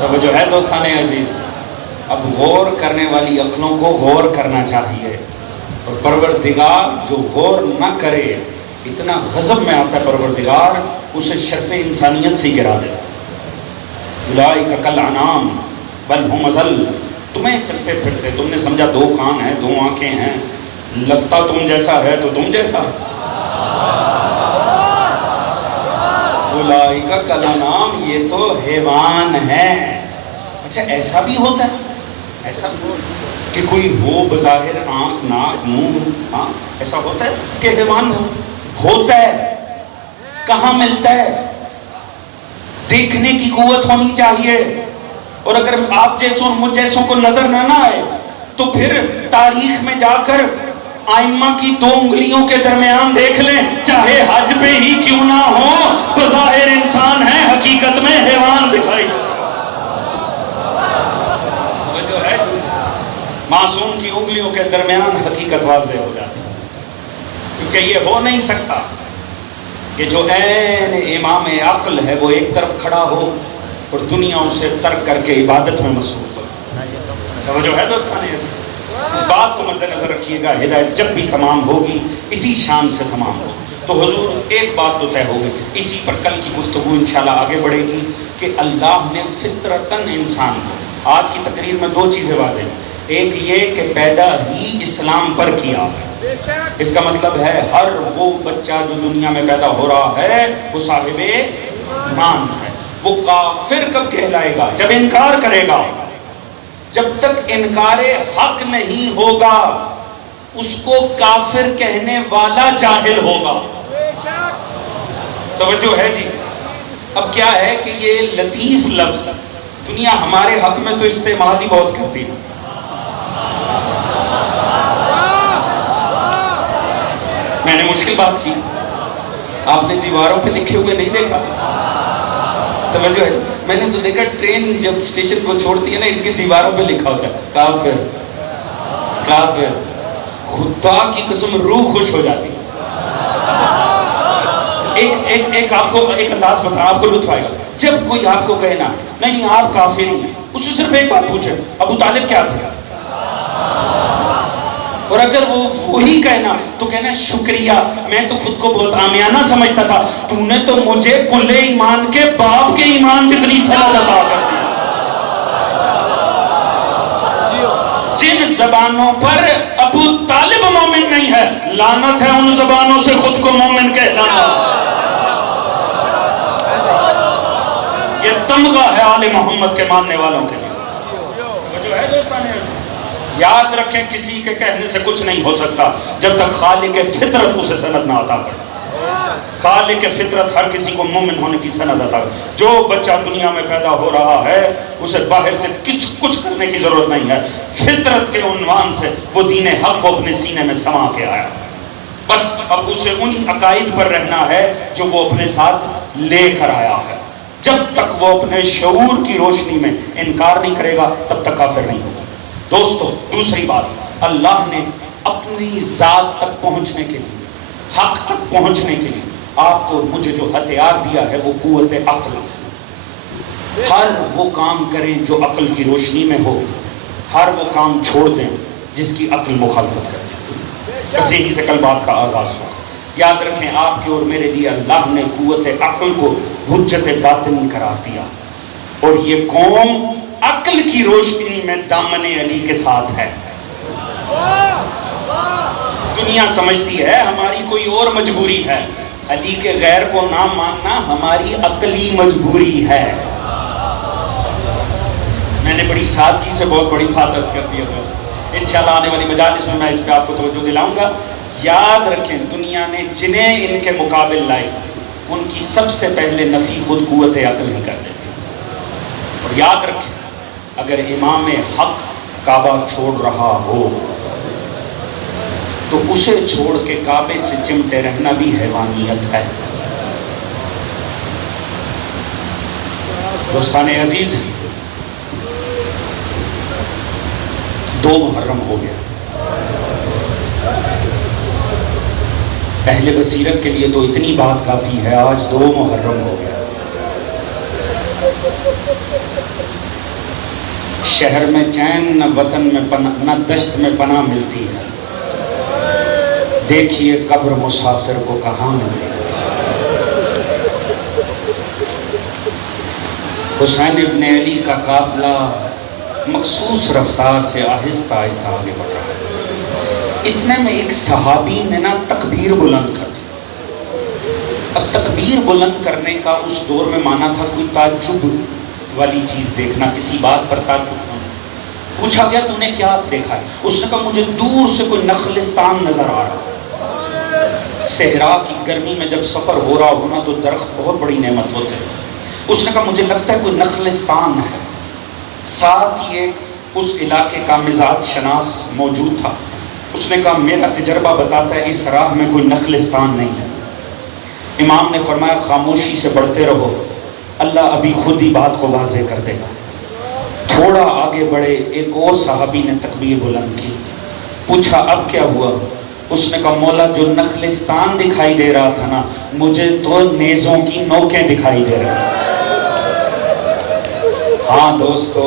توجہ ہے دوستان عزیز. اب غور کرنے والی عقلوں کو غور کرنا چاہیے، اور پروردگار جو غور نہ کرے اتنا غضب میں آتا ہے پروردگار، اسے شرف انسانیت سے ہی گرا دیتا. اولئک کالانعام بل ہم اضل. تمہیں چلتے پھرتے تم نے سمجھا دو کان ہیں، دو آنکھیں ہیں، لگتا تم جیسا ہے تو تم جیسا. اولئک کالانعام، یہ تو حیوان ہے. اچھا ایسا بھی ہوتا ہے، ایسا بھی ہوتا ہے کہ کوئی ہو بظاہر آنکھ ناک منہ، ہاں ایسا ہوتا ہے کہ حیوان ہوتا ہے. کہاں ملتا ہے؟ دیکھنے کی قوت ہونی چاہیے، اور اگر آپ جیسوں اور مجھ جیسوں کو نظر نہ آئے تو پھر تاریخ میں جا کر آئمہ کی 2 انگلیوں کے درمیان دیکھ لیں، چاہے حج پہ ہی کیوں نہ ہو، بظاہر انسان ہے، حقیقت میں حیوان دکھائی جو ہے معصوم کی انگلیوں کے درمیان حقیقت واضح ہو جاتی ہے۔ کیونکہ یہ ہو نہیں سکتا کہ جو عین امام عقل ہے وہ ایک طرف کھڑا ہو اور دنیا اسے ترک کر کے عبادت میں مصروف ہو۔ توجہ ہے دوستان عزیز، اس بات کو مد نظر رکھیے گا، ہدایت جب بھی تمام ہوگی اسی شان سے تمام ہوگی۔ تو حضور ایک بات تو طے ہو گئی، اسی پر کل کی گفتگو انشاءاللہ آگے بڑھے گی کہ اللہ نے فطرتاً انسان کو، آج کی تقریر میں 2 چیزیں واضح ہیں، ایک یہ کہ پیدا ہی اسلام پر کیا ہے، اس کا مطلب ہے ہر وہ بچہ جو دنیا میں پیدا ہو رہا ہے وہ صاحب ایمان ہے۔ وہ کافر کب کہلائے گا؟ جب انکار کرے گا۔ جب تک انکار حق نہیں ہوگا اس کو کافر کہنے والا جاہل ہوگا۔ توجہ ہے جی؟ اب کیا ہے کہ یہ لطیف لفظ دنیا ہمارے حق میں تو استعمال ہی بہت کرتی ہے۔ میں نے مشکل بات کی، آپ نے دیواروں پہ لکھے ہوئے نہیں دیکھا؟ توجہ ہے، میں نے تو دیکھا ٹرین جب اسٹیشن کو چھوڑتی ہے نا، ان کی دیواروں پہ لکھا ہوتا ہے کافر کافر۔ خدا کی قسم روح خوش ہو جاتی ہے۔ ایک آپ کو ایک انداز بتا، آپ کو لطف آئے گا، جب کوئی آپ کو کہے نا نہیں آپ کافر ہی ہیں، اس سے صرف ایک بات پوچھے ابو طالب کیا تھے، اور اگر وہ وہی کہنا تو کہنا شکریہ، میں تو خود کو بہت عامیانہ سمجھتا تھا، تو نے تو مجھے کل ایمان کے باپ کے ایمان جتنی سند عطا کر دی۔ جن زبانوں پر ابو طالب مومن نہیں ہے، لعنت ہے ان زبانوں سے خود کو مومن کہلانا۔ یہ تمغہ ہے آل محمد کے ماننے والوں کے لیے۔ جو ہے دوستان یاد رکھیں، کسی کے کہنے سے کچھ نہیں ہو سکتا جب تک خالق فطرت اسے سند نہ عطا کرے۔ خالق فطرت ہر کسی کو مومن ہونے کی سند عطا کرے۔ جو بچہ دنیا میں پیدا ہو رہا ہے اسے باہر سے کچھ کرنے کی ضرورت نہیں ہے، فطرت کے عنوان سے وہ دین حق کو اپنے سینے میں سما کے آیا، بس اب اسے انہی عقائد پر رہنا ہے جو وہ اپنے ساتھ لے کر آیا ہے۔ جب تک وہ اپنے شعور کی روشنی میں انکار نہیں کرے گا تب تک کافر نہیں ہوگا۔ دوستو دوسری بات، اللہ نے اپنی ذات تک پہنچنے کے لیے، حق تک پہنچنے کے لیے آپ کو مجھے جو ہتھیار دیا ہے وہ قوت عقل ہے۔ ہر وہ کام کریں جو عقل کی روشنی میں ہو، ہر وہ کام چھوڑ دیں جس کی عقل مخالفت کرتی ہے۔ بس یہی سے کل بات کا آغاز ہوا۔ یاد رکھیں، آپ کے اور میرے لیے اللہ نے قوت عقل کو حجت باطنی قرار دیا، اور یہ قوم عقل کی روشنی میں دامن علی کے ساتھ ہے۔ دنیا سمجھتی ہے ہماری کوئی اور مجبوری ہے، علی کے غیر کو نہ ماننا ہماری عقلی مجبوری ہے۔ میں نے بڑی سادگی سے بہت بڑی بات عرض کر دی ہے دوست، انشاءاللہ آنے والی مجالس میں اس پہ آپ کو توجہ دلاؤں گا۔ یاد رکھیں، دنیا نے جنہیں ان کے مقابل لائے ان کی سب سے پہلے نفی خود قوت عقل ہی کر دیتی۔ اور یاد رکھیں، اگر امام حق کعبہ چھوڑ رہا ہو تو اسے چھوڑ کے کعبے سے چمٹے رہنا بھی حیوانیت ہے۔ دوستان عزیز، 2 محرم ہو گیا۔ اہل بصیرت کے لیے تو اتنی بات کافی ہے، آج 2 محرم ہو گیا۔ شہر میں چین نہ وطن میں پناہ، نہ دشت میں پناہ ملتی ہے، دیکھیے قبر مسافر کو کہاں ملتی ہے۔ حسین ابن علی کا قافلہ مخصوص رفتار سے آہستہ آہستہ آگے بڑھ رہا ہے۔ اتنے میں ایک صحابی نے نا تکبیر بلند کر دی۔ اب تکبیر بلند کرنے کا اس دور میں مانا تھا کوئی تعجب والی چیز دیکھنا، کسی بات پر تعجب ہونا۔ پوچھا گیا تو نے کیا دیکھا ہے؟ اس نے کہا مجھے دور سے کوئی نخلستان نظر آ رہا۔ صحرا کی گرمی میں جب سفر ہو رہا ہونا تو درخت بہت بڑی نعمت ہوتے ہیں۔ اس نے کہا مجھے لگتا ہے کوئی نخلستان ہے۔ ساتھ ہی ایک اس علاقے کا مزاج شناس موجود تھا. اس نے کہا میرا تجربہ بتاتا ہے اس راہ میں کوئی نخلستان نہیں ہے. امام نے فرمایا خاموشی سے بڑھتے رہو، اللہ ابھی خود ہی بات کو واضح کر دے گا. تھوڑا آگے بڑھے، ایک اور صحابی نے تکبیر بلند کی. پوچھا اب کیا ہوا؟ اس نے کہا مولا جو نخلستان دکھائی دے رہا تھا نا، مجھے تو نیزوں کی نوکیں دکھائی دے رہی. ہاں دوستو،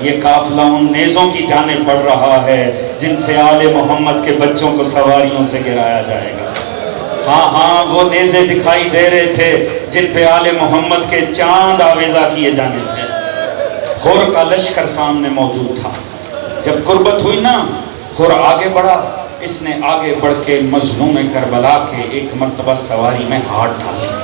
یہ قافلہ ان نیزوں کی جانب بڑھ رہا ہے جن سے آل محمد کے بچوں کو سواریوں سے گرایا جائے گا. ہاں وہ نیزے دکھائی دے رہے تھے جن پہ آل محمد کے چاند آویزہ کیے جانے تھے. حر کا لشکر سامنے موجود تھا. جب قربت ہوئی نا، حر آگے بڑھا. اس نے آگے بڑھ کے مظلوم کربلا کے ایک مرتبہ سواری میں ہاتھ ڈال لیا.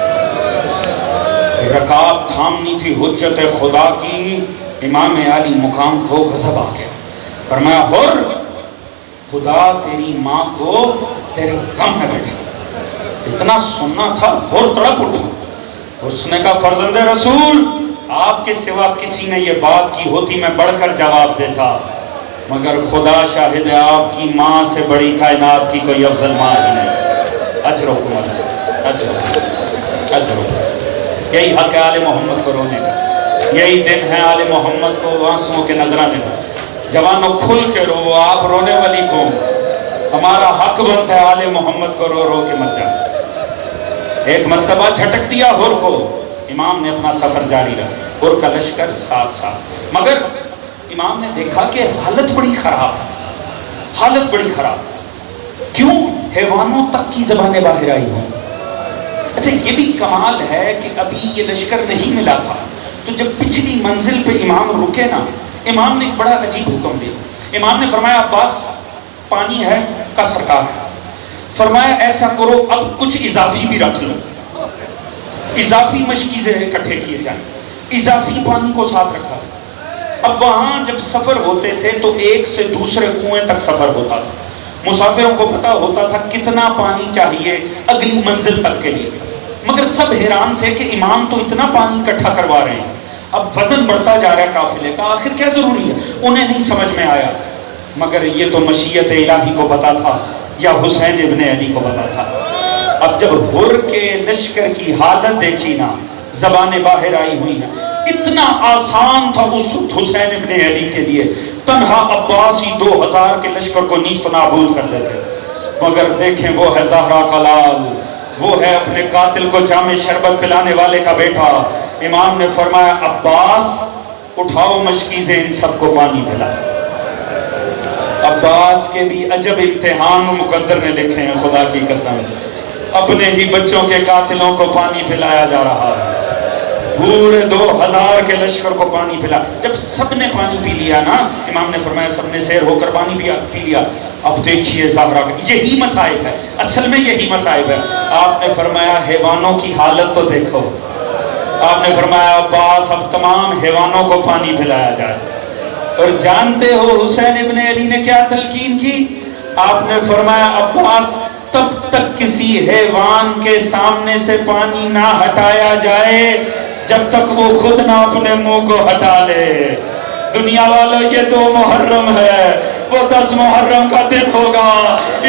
رکاب تھامنی تھی حجت خدا کی. امام علی مقام کو غضب آ گیا. فرمایا حر، خدا تیری ماں کو تیرے غم میں بیٹھا. اتنا سننا تھا، حر تڑپ اٹھا. اس نے کہا فرزند رسول، آپ کے سوا کسی نے یہ بات کی ہوتی میں بڑھ کر جواب دیتا، مگر خدا شاہد ہے آپ کی ماں سے بڑی کائنات کی کوئی افضل ماں ہی نہیں. اجرکم اجرکم. یہی حق ہے آل محمد کو رونے کا، یہی دن ہے آل محمد کو آنسوؤں کے نذرانے کا. جوانوں کھل کے رو، آپ رونے والی کو. ہمارا حق بنتا ہے آل محمد کو رو رو کے مت جانا. ایک مرتبہ جھٹک دیا حر کو. امام نے اپنا سفر جاری رکھا، حر کا لشکر ساتھ ساتھ. مگر امام نے دیکھا کہ حالت بڑی خراب ہے، حالت بڑی خراب. کیوں؟ حیوانوں تک کی زبانیں باہر آئی ہوں. اچھا یہ بھی کمال ہے کہ ابھی یہ لشکر نہیں ملا تھا، تو جب پچھلی منزل پہ امام رکے نا، امام نے ایک بڑا عجیب حکم دیا. امام نے فرمایا عباس پانی ہے کا سرکار ہے، فرمایا ایسا کرو اب کچھ اضافی بھی رکھ لو. اضافی مشکیزیں اکٹھے کیے جائیں، اضافی پانی کو ساتھ رکھا. اب وہاں جب سفر ہوتے تھے تو ایک سے دوسرے کنویں تک سفر ہوتا تھا. مسافروں کو پتا ہوتا تھا کتنا پانی چاہیے اگلی منزل تک کے لیے. مگر سب حیران تھے کہ امام تو اتنا پانی اکٹھا کروا رہے ہیں، اب وزن بڑھتا جا رہا ہے قافلے کا، آخر کیا ضروری ہے؟ انہیں نہیں سمجھ میں آیا. مگر یہ تو مشیت الہی کو پتا تھا یا حسین ابن علی کو پتا تھا. اب جب حر کے لشکر کی حالت دیکھی نا، زبانیں باہر آئی ہوئی ہیں. اتنا آسان تھا اس وقت حسین ابن علی کے لیے، تنہا عباس ہی 2000 کے لشکر کو نیست و نابود کر دیتے. مگر دیکھیں وہ ہے زہرا کا لال، وہ ہے اپنے قاتل کو جام شربت پلانے والے کا بیٹا. امام نے فرمایا عباس اٹھاؤ مشکیزیں، ان سب کو پانی پلا. عباس کے بھی عجب امتحان مقدر نے لکھے ہیں، خدا کی قسم اپنے ہی بچوں کے قاتلوں کو پانی پلایا جا رہا ہے. پورے 2000 کے لشکر کو پانی پلا. جب سب نے پانی پی لیا نا، امام نے فرمایا سب نے سیر ہو کر پانی پی لیا. اب دیکھیے زہرا کا یہی مصائب ہے، اصل میں یہی مصائب ہے. آپ نے فرمایا حیوانوں کی حالت تو دیکھو. آپ نے فرمایا عباس اب تمام حیوانوں کو پانی پلایا جائے. اور جانتے ہو حسین ابن علی نے کیا تلقین کی؟ آپ نے فرمایا عباس تب تک کسی حیوان کے سامنے سے پانی نہ ہٹایا جائے جب تک وہ خود نہ اپنے منہ کو ہٹا لے. دنیا والوں یہ 2 محرم ہے، وہ 10 محرم کا دن ہوگا،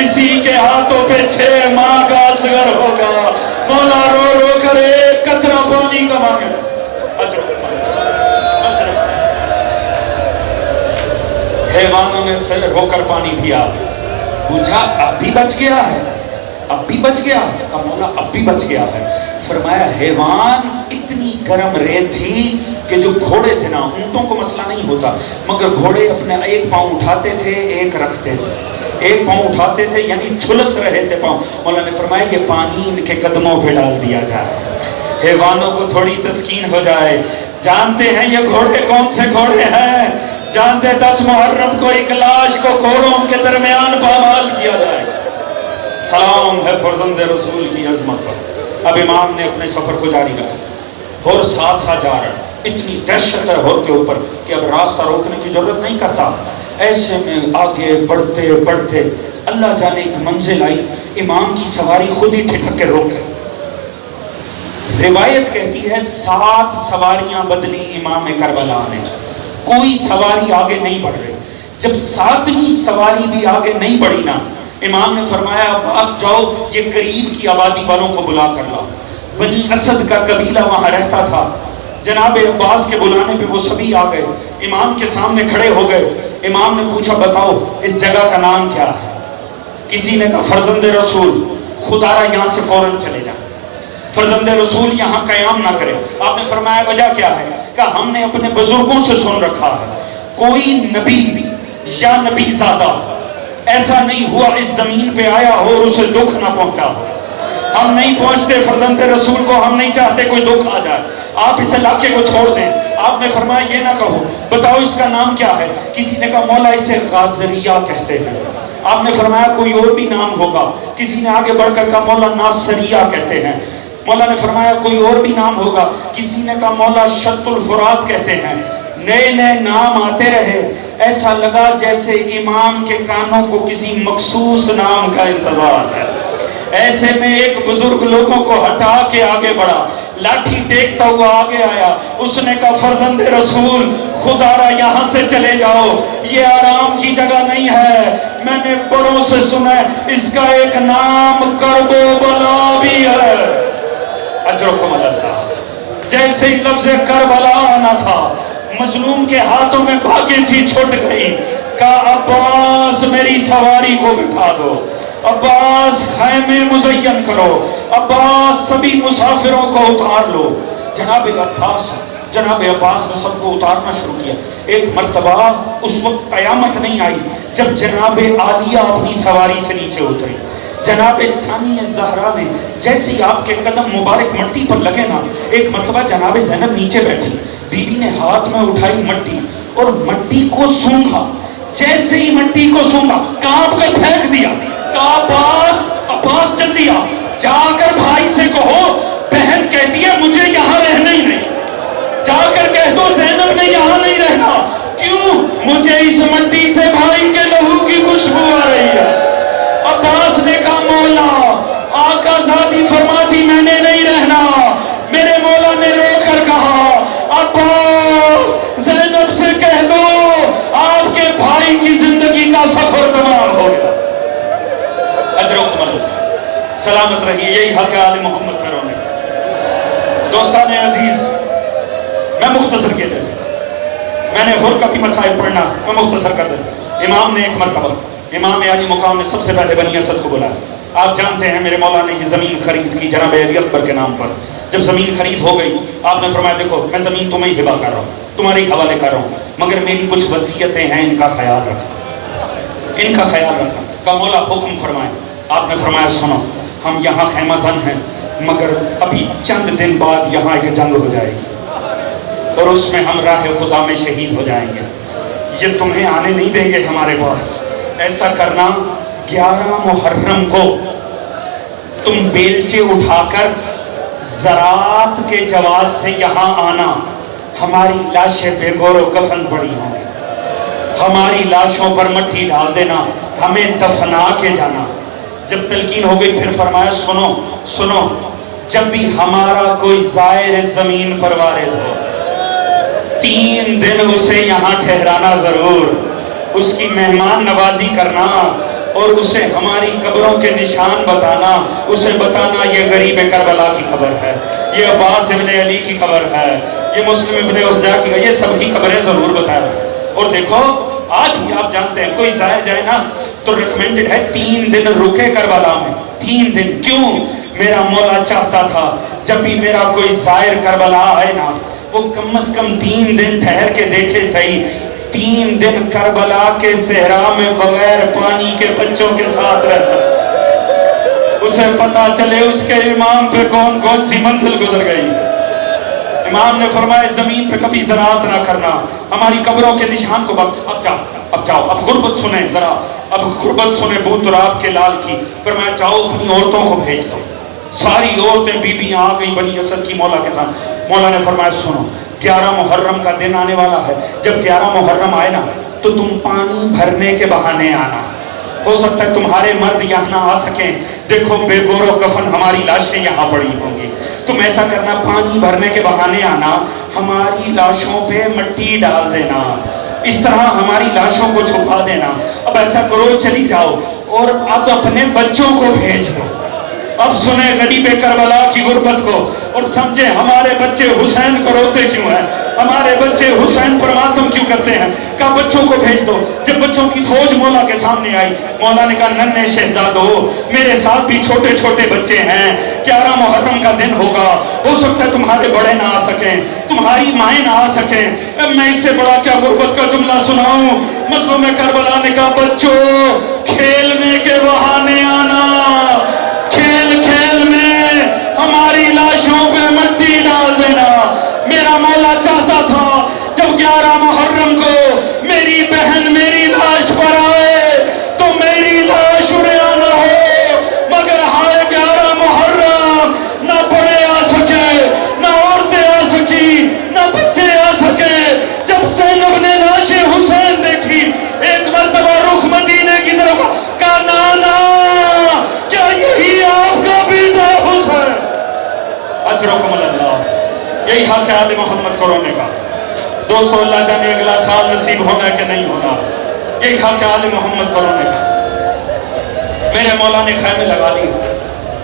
اسی کے ہاتھوں پہ 6 ماہ کا اصغر ہوگا. مولا رو رو کر ایک قطرہ پانی کا مانگے. حیوانوں نے سیر ہو کر پانی پیا. پوچھا اب بھی بچ گیا ہے؟ اب بھی بچ گیا ہے؟ کہا مولا اب بھی بچ گیا ہے. فرمایا حیوان اتنی گرم ریت تھی کہ جو گھوڑے تھے نا، اونٹوں کو مسئلہ نہیں ہوتا، مگر گھوڑے اپنے ایک پاؤں اٹھاتے تھے ایک رکھتے تھے، ایک پاؤں اٹھاتے تھے یعنی جھلس رہے تھے پاؤں. مولا نے فرمایا یہ پانی ان کے قدموں پہ ڈال دیا جائے، حیوانوں کو تھوڑی تسکین ہو جائے. جانتے ہیں یہ گھوڑے کون سے گھوڑے ہیں؟ جانتے 10 محرم کو ایک لاش کو گھوڑوں کے درمیان پامال کیا جائے. سلام ہے فرزند رسول کی عظمت پر. اب امام نے اپنے سفر کو جاری رکھا اور ساتھ ساتھ جا رہا ہے. اتنی دہشت ہے ہور کے اوپر کہ اب راستہ روکنے کی ضرورت نہیں کرتا. ایسے میں آگے بڑھتے بڑھتے اللہ جانے ایک منزل آئی، امام کی سواری خود ہی ٹھٹک کے رک گئی. روایت کہتی ہے 7 سواریاں بدلی امام کربلا نے. کوئی سواری آگے نہیں بڑھ رہی. جب 7ویں سواری بھی آگے نہیں بڑھی نا، امام نے فرمایا عباس جاؤ یہ قریب کی آبادی والوں کو بلا کر لاؤ. بنی اسد کا قبیلہ وہاں رہتا تھا. جناب عباس کے بلانے پہ وہ سبھی آ گئے، امام کے سامنے کھڑے ہو گئے. امام نے پوچھا بتاؤ اس جگہ کا نام کیا ہے؟ کسی نے کہا فرزند رسول. خدا را یہاں سے فوراً چلے جا، فرزند رسول یہاں قیام نہ کرے. آپ نے فرمایا وجہ کیا ہے؟ کہ ہم نے اپنے بزرگوں سے سن رکھا ہے کوئی نبی یا نبی زادہ ایسا نہیں ہوا اس زمین پہ آیا ہو اور اسے دکھ نہ پہنچا ہو. ہم نہیں پہنچتے فرزند رسول کو، ہم نہیں چاہتے کوئی دکھ آ جائے. آپ اس علاقے کو چھوڑ دیں. آپ نے فرمایا یہ نہ کہو، بتاؤ اس کا نام کیا ہے؟ کسی نے کہا مولا اسے غازریہ کہتے ہیں. آپ نے فرمایا کوئی اور بھی نام ہوگا. کسی نے آگے بڑھ کر کہا مولا ناصریہ کہتے ہیں. مولا نے فرمایا کوئی اور بھی نام ہوگا. کسی نے کہا مولا شط الفرات کہتے ہیں. نئے نئے نام آتے رہے. ایسا لگا جیسے امام کے کانوں کو کسی مخصوص نام کا انتظار ہے. ایسے میں ایک بزرگ لوگوں کو ہٹا کے آگے بڑھا، لاٹھی ٹیکتا ہوا آگے آیا. اس نے کہا فرزند رسول خدا را یہاں سے چلے جاؤ، یہ آرام کی جگہ نہیں ہے. میں نے بڑوں سے سنا ہے اس کا ایک نام کرب و بلا بھی ہے. اجرکم اللہ. جیسے ہی لفظ کربلا آنا تھا مظلوم کے ہاتھوں میں بھاگیں تھی چھوٹ گئی. کہا عباس میری سواری کو بٹھا دو، عباس خیمے مزین کرو، عباس سبھی مسافروں کو اتار لو. جناب عباس نے سب کو اتارنا شروع کیا. ایک مرتبہ اس وقت قیامت نہیں آئی جب جناب عالیہ اپنی سواری سے نیچے اتری. جناب ثانی زہرا نے جیسے ہی آپ کے قدم مبارک مٹی پر لگے نا، ایک مرتبہ جناب زینب نیچے بیٹھی. بی بی نے ہاتھ میں اٹھائی مٹی اور مٹی کو سونگھا. جیسے ہی مٹی کو سونگھا کانپ کر پھینک دیا. کہا عباس جلدی آ، جا کر بھائی سے کہو بہن کہتی ہے مجھے یہاں رہنا ہی نہیں. جا کر کہہ دو زینب نے یہاں نہیں رہنا. کیوں؟ مجھے اس مٹی سے بھائی کے لہو کی خوشبو آ رہی ہے. عباس نے کہا مولا آقا ذاتی فرماتی میں نے نہیں رہنا. میرے مولا نے رو کر کہا عباس زینب سے کہہ دو آپ کے بھائی کی زندگی کا سفر تمام ہو گیا. اجرکم اللہ. سلامت رہیے. یہی حق ہے آل محمد پر ہونے. دوستان عزیز میں مختصر کے دے میں نے حر کا بھی مسائل پڑھنا میں مختصر کر دیتا. امام نے ایک مرتبہ امام علی مقام نے سب سے پہلے بنی اسد کو بلایا. آپ جانتے ہیں میرے مولا نے یہ زمین خرید کی جناب علی اکبر کے نام پر. جب زمین خرید ہو گئی آپ نے فرمایا دیکھو میں زمین تمہیں ہبا کر رہا ہوں، تمہارے حوالے کر رہا ہوں، مگر میری کچھ وصیتیں ہیں ان کا خیال رکھنا. کہ مولا حکم فرمائیں. آپ نے فرمایا سنو ہم یہاں خیمہ زن ہیں مگر ابھی چند دن بعد یہاں ایک جنگ ہو جائے گی اور اس میں ہم راہ خدا میں شہید ہو جائیں گے. یہ تمہیں آنے نہیں دیں گے ہمارے پاس. ایسا کرنا 11 محرم کو تم بیلچے اٹھا کر زراعت کے جواز سے یہاں آنا. ہماری لاشیں بے گور و کفن پڑی ہوں گی، ہماری لاشوں پر مٹی ڈال دینا، ہمیں دفنا کے جانا. جب تلقین ہو گئی پھر فرمایا سنو جب بھی ہمارا کوئی زائر زمین پر وارد ہو 3 دن اسے یہاں ٹھہرانا ضرور، اس کی مہمان نوازی کرنا اور اسے ہماری قبروں کے نشان بتانا. اسے بتانا یہ غریب کربلا کی قبر ہے، یہ عباس ابن علی کی قبر ہے، یہ مسلم ابن عزا کی، یہ سب کی قبریں ضرور بتایا. اور دیکھو آج بھی آپ جانتے ہیں کوئی زائر جائے نا تو ریکمینڈڈ ہے 3 دن رکے کربلا میں. 3 دن کیوں؟ میرا مولا چاہتا تھا جب بھی میرا کوئی زائر کربلا آئے نا وہ کم از کم 3 دن ٹھہر کے دیکھے صحیح. 3 دن کربلا کے صحرا میں بغیر پانی کے بچوں کے ساتھ رہتا، اسے پتا چلے اس کے امام پہ کون کون سی منزل گزر گئی. امام نے فرمایا زمین پہ کبھی زراعت نہ کرنا، ہماری قبروں کے نشان کو اب جاؤ اب غربت سنیں ذرا، اب غربت سنیں بو تراب کے لال کی. فرمایا جاؤ اپنی عورتوں کو بھیج دو. ساری عورتیں بیویاں آ گئی بنی اسد کی مولا کے ساتھ. مولا نے فرمایا سنو 11 محرم کا دن آنے والا ہے. جب 11 محرم آئے نا تو تم پانی بھرنے کے بہانے آنا. ہو سکتا ہے تمہارے مرد یہاں نہ آ سکیں. دیکھو بے گور و کفن ہماری لاشیں یہاں پڑی ہوں گی. تم ایسا کرنا، پانی بھرنے کے بہانے آنا، ہماری لاشوں پہ مٹی ڈال دینا، اس طرح ہماری لاشوں کو چھپا دینا۔ اب ایسا کرو، چلی جاؤ اور اب اپنے بچوں کو بھیج دو۔ اب سنیں غریب کربلا کی غربت کو اور سمجھیں ہمارے بچے حسین کو روتے کیوں ہیں، ہمارے بچے حسین پر ماتم کیوں کرتے ہیں۔ کہا بچوں کو بھیج دو۔ جب بچوں کی فوج مولا کے سامنے آئی، مولا نے کہا ننھے شہزادو، میرے ساتھ بھی چھوٹے چھوٹے بچے ہیں، 11 محرم کا دن ہوگا، ہو سکتا ہے تمہارے بڑے نہ آ سکیں، تمہاری مائیں نہ آ سکیں، اب میں اس سے بڑا کیا غربت کا جملہ سناؤں۔ مظلوم کربلا نے کہا بچوں کھیلنے کے بہانے آنا، کھیل کھیل میں ہماری لاشوں پہ مٹی ڈال دینا۔ میرا مولا چاہتا تھا جب 11 محرم کو میری بہن میری لاش پر آئے تو میری لاش اڑیا نہ ہو، مگر ہائے 11 محرم، نہ بڑے آ سکے، نہ عورتیں آ سکی، نہ بچے آ سکے۔ جب زینب نے لاش حسین دیکھی، ایک مرتبہ رخ مدینے کی طرف، کہا نانا کیا یہی آپ کا بیٹا حسین؟ اجرکم اللہ۔ یہی حق ہے آل محمد کو رونے کا۔ دوستو اللہ جانے اگلا سال نصیب ہونا ہے کہ نہیں ہونا، یہی حق ہے آل محمد کو رونے کا۔ میرے مولا نے خیمے لگا لیے،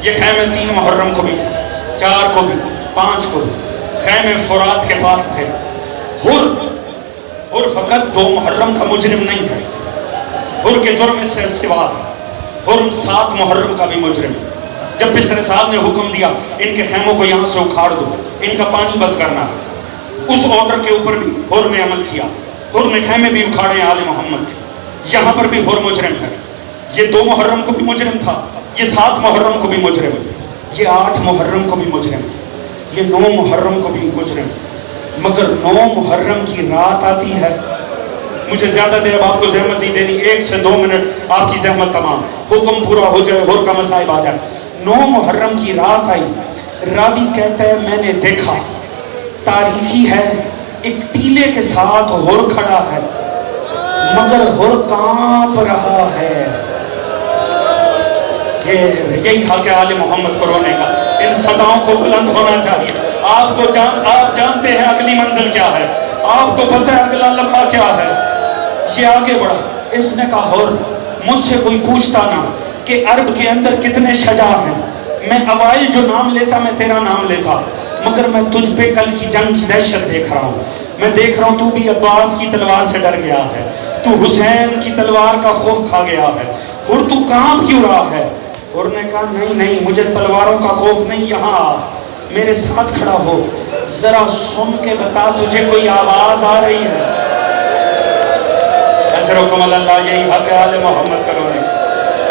یہ خیمے 3 محرم کو بھی تھے، 4 کو بھی، 5 کو بھی، خیمے فرات کے پاس تھے۔ حر فقط 2 محرم کا مجرم نہیں ہے، حر کے جرم سے سوا حر 7 محرم کا بھی مجرم۔ جب بسر صاحب نے حکم دیا ان کے خیموں کو یہاں سے اکھاڑ دو، ان کا پانی بند کرنا، اس آرڈر کے اوپر بھی حر نے عمل کیا، حر نے خیمے بھی اکھاڑے آل محمد کے۔ یہاں پر بھی حر مجرم ہے، یہ 2 محرم کو بھی مجرم تھا، یہ 7 محرم کو بھی مجرم، یہ 8 محرم کو بھی مجرم، یہ 9 محرم کو بھی مجرم۔ مگر 9 محرم کی رات آتی ہے، مجھے زیادہ دیر اب آپ کو زحمت نہیں دینی، 1 سے 2 منٹ آپ کی زحمت تمام، حکم پورا ہو جائے، حر کا مصائب آ جائے۔ 9 محرم کی رات آئی، راوی کہتا ہے میں نے دیکھا، تاریخی ہے، ایک ٹیلے کے ساتھ حر کھڑا ہے، مگر حر کانپ رہا ہے۔ یہی حق ہے آل محمد کو رونے کا، ان صداؤں کو بلند ہونا چاہیے۔ آپ جانتے ہیں اگلی منزل کیا ہے، آپ کو پتہ ہے اگلا لمحہ کیا ہے۔ یہ آگے بڑھا، اس نے کہا حر مجھ سے کوئی پوچھتا نہ کہ عرب کے اندر کتنے شجاع ہیں، میں اوائل جو نام لیتا میں تیرا نام لیتا، مگر میں تجھ پہ کل کی جنگ کی دہشت دیکھ رہا ہوں، میں دیکھ رہا ہوں تو بھی عباس کی تلوار سے ڈر گیا ہے، تو حسین کی تلوار کا خوف کھا گیا ہے، حر تو کانپ کیوں رہا ہے؟ حر نے کہا نہیں مجھے تلواروں کا خوف نہیں، یہاں آ میرے ساتھ کھڑا ہو، ذرا سن کے بتا تجھے کوئی آواز آ رہی ہے؟ اجرکم اللہ، یہی حق ہے آل محمد کرو نہیں۔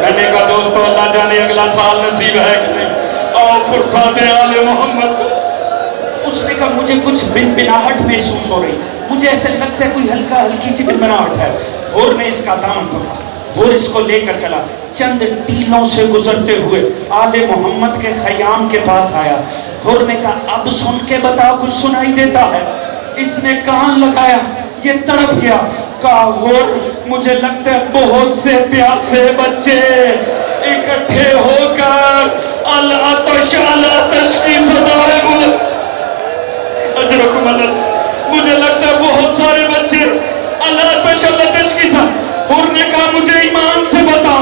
میں نے کہا دوستو اللہ جانے اگلا سال نصیب ہے کہ نہیں، آؤ فرصت آل محمد کو۔ اس نے کہا مجھے کچھ بنبناہٹ محسوس ہو رہی، مجھے ایسے لگتا ہے کوئی ہلکی سی بنبناہٹ ہے۔ حر نے اس کا دامن پکڑا، حر اس کو لے کر چلا، چند ٹیلوں سے گزرتے ہوئے آل محمد کے خیام کے پاس آیا۔ حر نے کہا اب سن کے بتا، کچھ سنائی دیتا ہے؟ اس نے کان لگایا، یہ تڑپ گیا، کہا حر مجھے لگتا ہے بہت سے پیاسے بچے اکٹھے ہو کر العطش العطش کی صدائے بلند، اجرکم اللہ، مجھے لگتا ہے بہت سارے بچے العطش العطش کی صدائے۔ حر نے کہا مجھے ایمان سے بتا،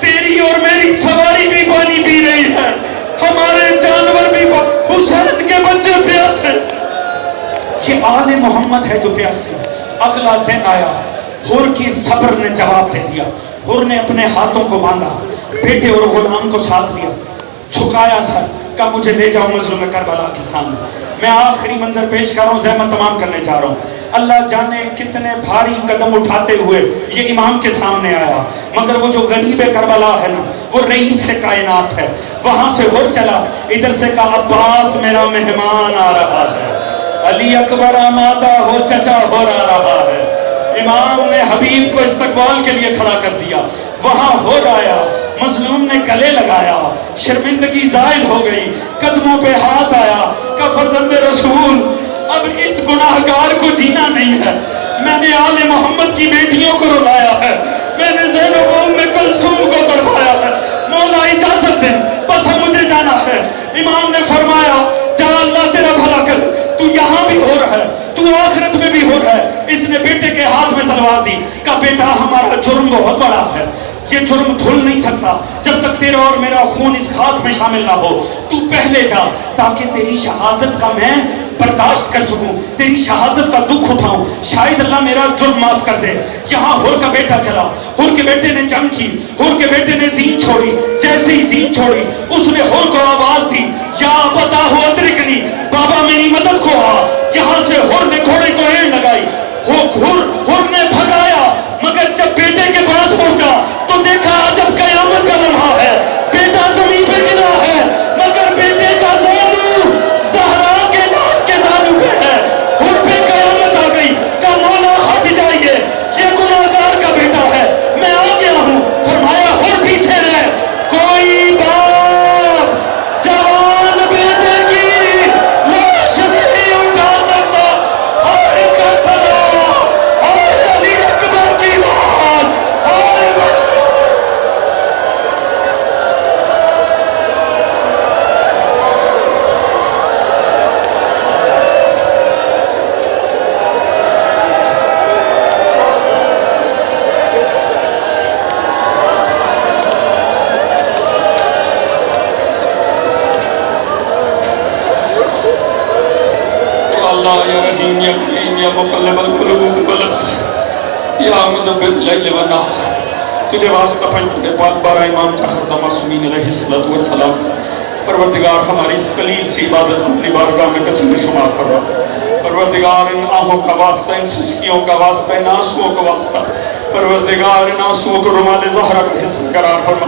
تیری اور میری سواری بھی پانی پی رہی ہے، ہمارے جانور بھی، حسین کے بچے پیاسے، یہ آل محمد ہے جو پیاسے۔ اگلا دن آیا، حر کی صبر نے جواب دے دیا، حر نے اپنے ہاتھوں کو باندھا، بیٹے اور غلام کو ساتھ لیا، جھکایا سر، کہا مجھے لے جاؤ مظلوم کربلا کے سامنے، میں آخری منظر پیش کر رہا ہوں، زحمت تمام کرنے جا رہا ہوں۔ اللہ جانے کتنے بھاری قدم اٹھاتے ہوئے یہ امام کے سامنے آیا، مگر وہ جو غریب کربلا ہے نا، وہ رئیس کائنات ہے، وہاں سے حر چلا، ادھر سے کہا عباس میرا مہمان آ رہا ہے، علی اکبر آمادہ ہو، چچا حر آ رہا ہے۔ امام نے حبیب کو استقبال کے لیے کھڑا کر دیا، وہاں حر آیا، مظلوم نے گلے لگایا، شرمندگی زائد ہو گئی، قدموں پہ ہاتھ آیا، کہ فرزند رسول اب اس گناہگار کو جینا نہیں ہے، میں نے آل محمد کی بیٹیوں کو رلایا ہے، میں نے زینب ام کلثوم کو تڑپایا ہے، مولا اجازت دیں واپس ہے، مجھے جانا ہے۔ امام نے فرمایا جا اللہ تیرا بھلا کر، تو یہاں بھی ہو رہا ہے، تو آخرت میں بھی ہو رہا ہے۔ اس نے بیٹے کے ہاتھ میں تلوار دی، کہا بیٹا ہمارا جرم بہت بڑا ہے، یہ جرم دھل نہیں سکتا جب تک تیرا اور میرا خون اس خاک میں شامل نہ ہو، تو پہلے جا تاکہ تیری شہادت کا میں برداشت کر سکوں، تیری شہادت کا دکھ اٹھاؤں، شاید اللہ میرا جرم معاف کر دے۔ یہاں ہر کا بیٹا چلا، ہر کے بیٹے نے جنگ کی، ہر کے بیٹے نے زین چھوڑی، جیسے ہی زین چھوڑی اس نے ہر کو آواز دی یا بتا ہو ادرکنی، بابا میری مدد کو آ۔ یہاں سے ہر نے گھوڑے کو اینڈ لگائی، ہر نے بھگایا، مگر جب بیٹے کے پاس پہنچا تو دیکھا جب قیامت کا لمحہ ہے، بیٹا زمین پہ گرا ہے مگر بیٹے کا زانو زہرا کے لال کے زانو پہ ہے۔ ہر پہ قیامت آ گئی، کہا مولا ہٹ جائیے، یہ گناہگار کا بیٹا ہے، میں آ گیا ہوں۔ فرمایا ہر پیچھے رہ، کوئی باپ جوان بیٹے کی لاش نہیں اٹھا سکتا۔ ہائے کربلا، ہائے علی اکبر کی بات، ہائے اللہ یا رحیم یا کریم یا مقلب القلوب والابصار یا مدبر اللیل والنہار، تجھے واسطہ پنچنے پاک بارہ امام چہر معصومین علیہ السلام، پروردگار ہماری اس قلیل سی عبادت کو اپنی بارگاہ میں قسم شمار فرما۔ پروردگار ان آہوں کا واسطہ، ان سسکیوں کا واسطہ، ان آنسوؤں کا واسطہ، پروردگار ان آنسوؤں کو رمال زہرہ کا حصہ قرار فرما۔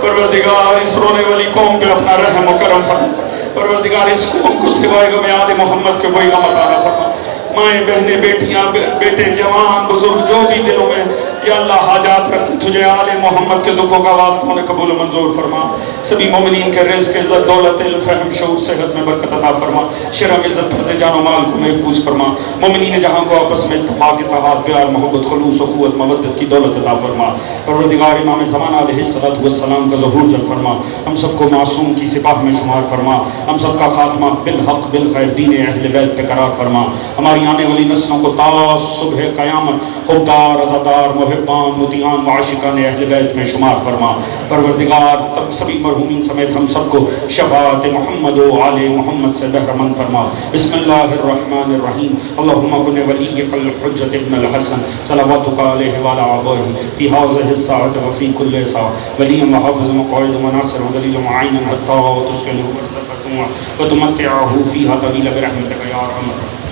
پروردگار اس رونے والی قوم پہ اپنا رحم و کرم فرما۔ پروردگار اس قوم کو سوائے غم آل محمد کے کوئی غم عطا نہ فرما۔ مائیں بہنیں بیٹیاں بیٹے جوان بزرگ جو بھی دلوں میں یا اللہ حاجات رکھتے تجھے آل محمد کے دکھوں کا واسطہ انہیں قبول و منظور فرما۔ سبھی مومنین کے رزق عزت دولت علم فہم شعور صحت میں برکت عطا فرما۔ شرم عزت پردے جان و مال کو محفوظ فرما۔ مومنین جہاں کو آپس میں اتفاق اتحاد پیار محبت خلوص اخوت مودت کی دولت عطا فرما۔ پروردگار امام زمان علیہ السلام کا ظہور جل فرما۔ ہم سب کو معصوم کی سپاہ میں شمار فرما۔ ہم سب کا خاتمہ بالحق بالخیر دین اہل بیت پہ قرار فرما۔ ہماری آنے والی نسلوں کو تا صبح قیامت حبدار عزادار محبان مطیعان وعاشقان اہل بیت میں شمار فرما۔ پروردگار تب سبھی مرحومین سمیت ہم سب کو شفاعت محمد و آل محمد سے بہرمند فرما۔ بسم اللہ الرحمن الرحیم۔ اللہم کن ولیک الحجت ابن الحسن صلواتک علیہ وعلی آبائہ فی هذه الساعة وفی کل ساعة ولیا وحافظ مقاعد وناصر ودلیل معین حتی تسکنہ ورزقکم وتمتعہ فیہا طویل برحمتک یا ارحم الراحمین۔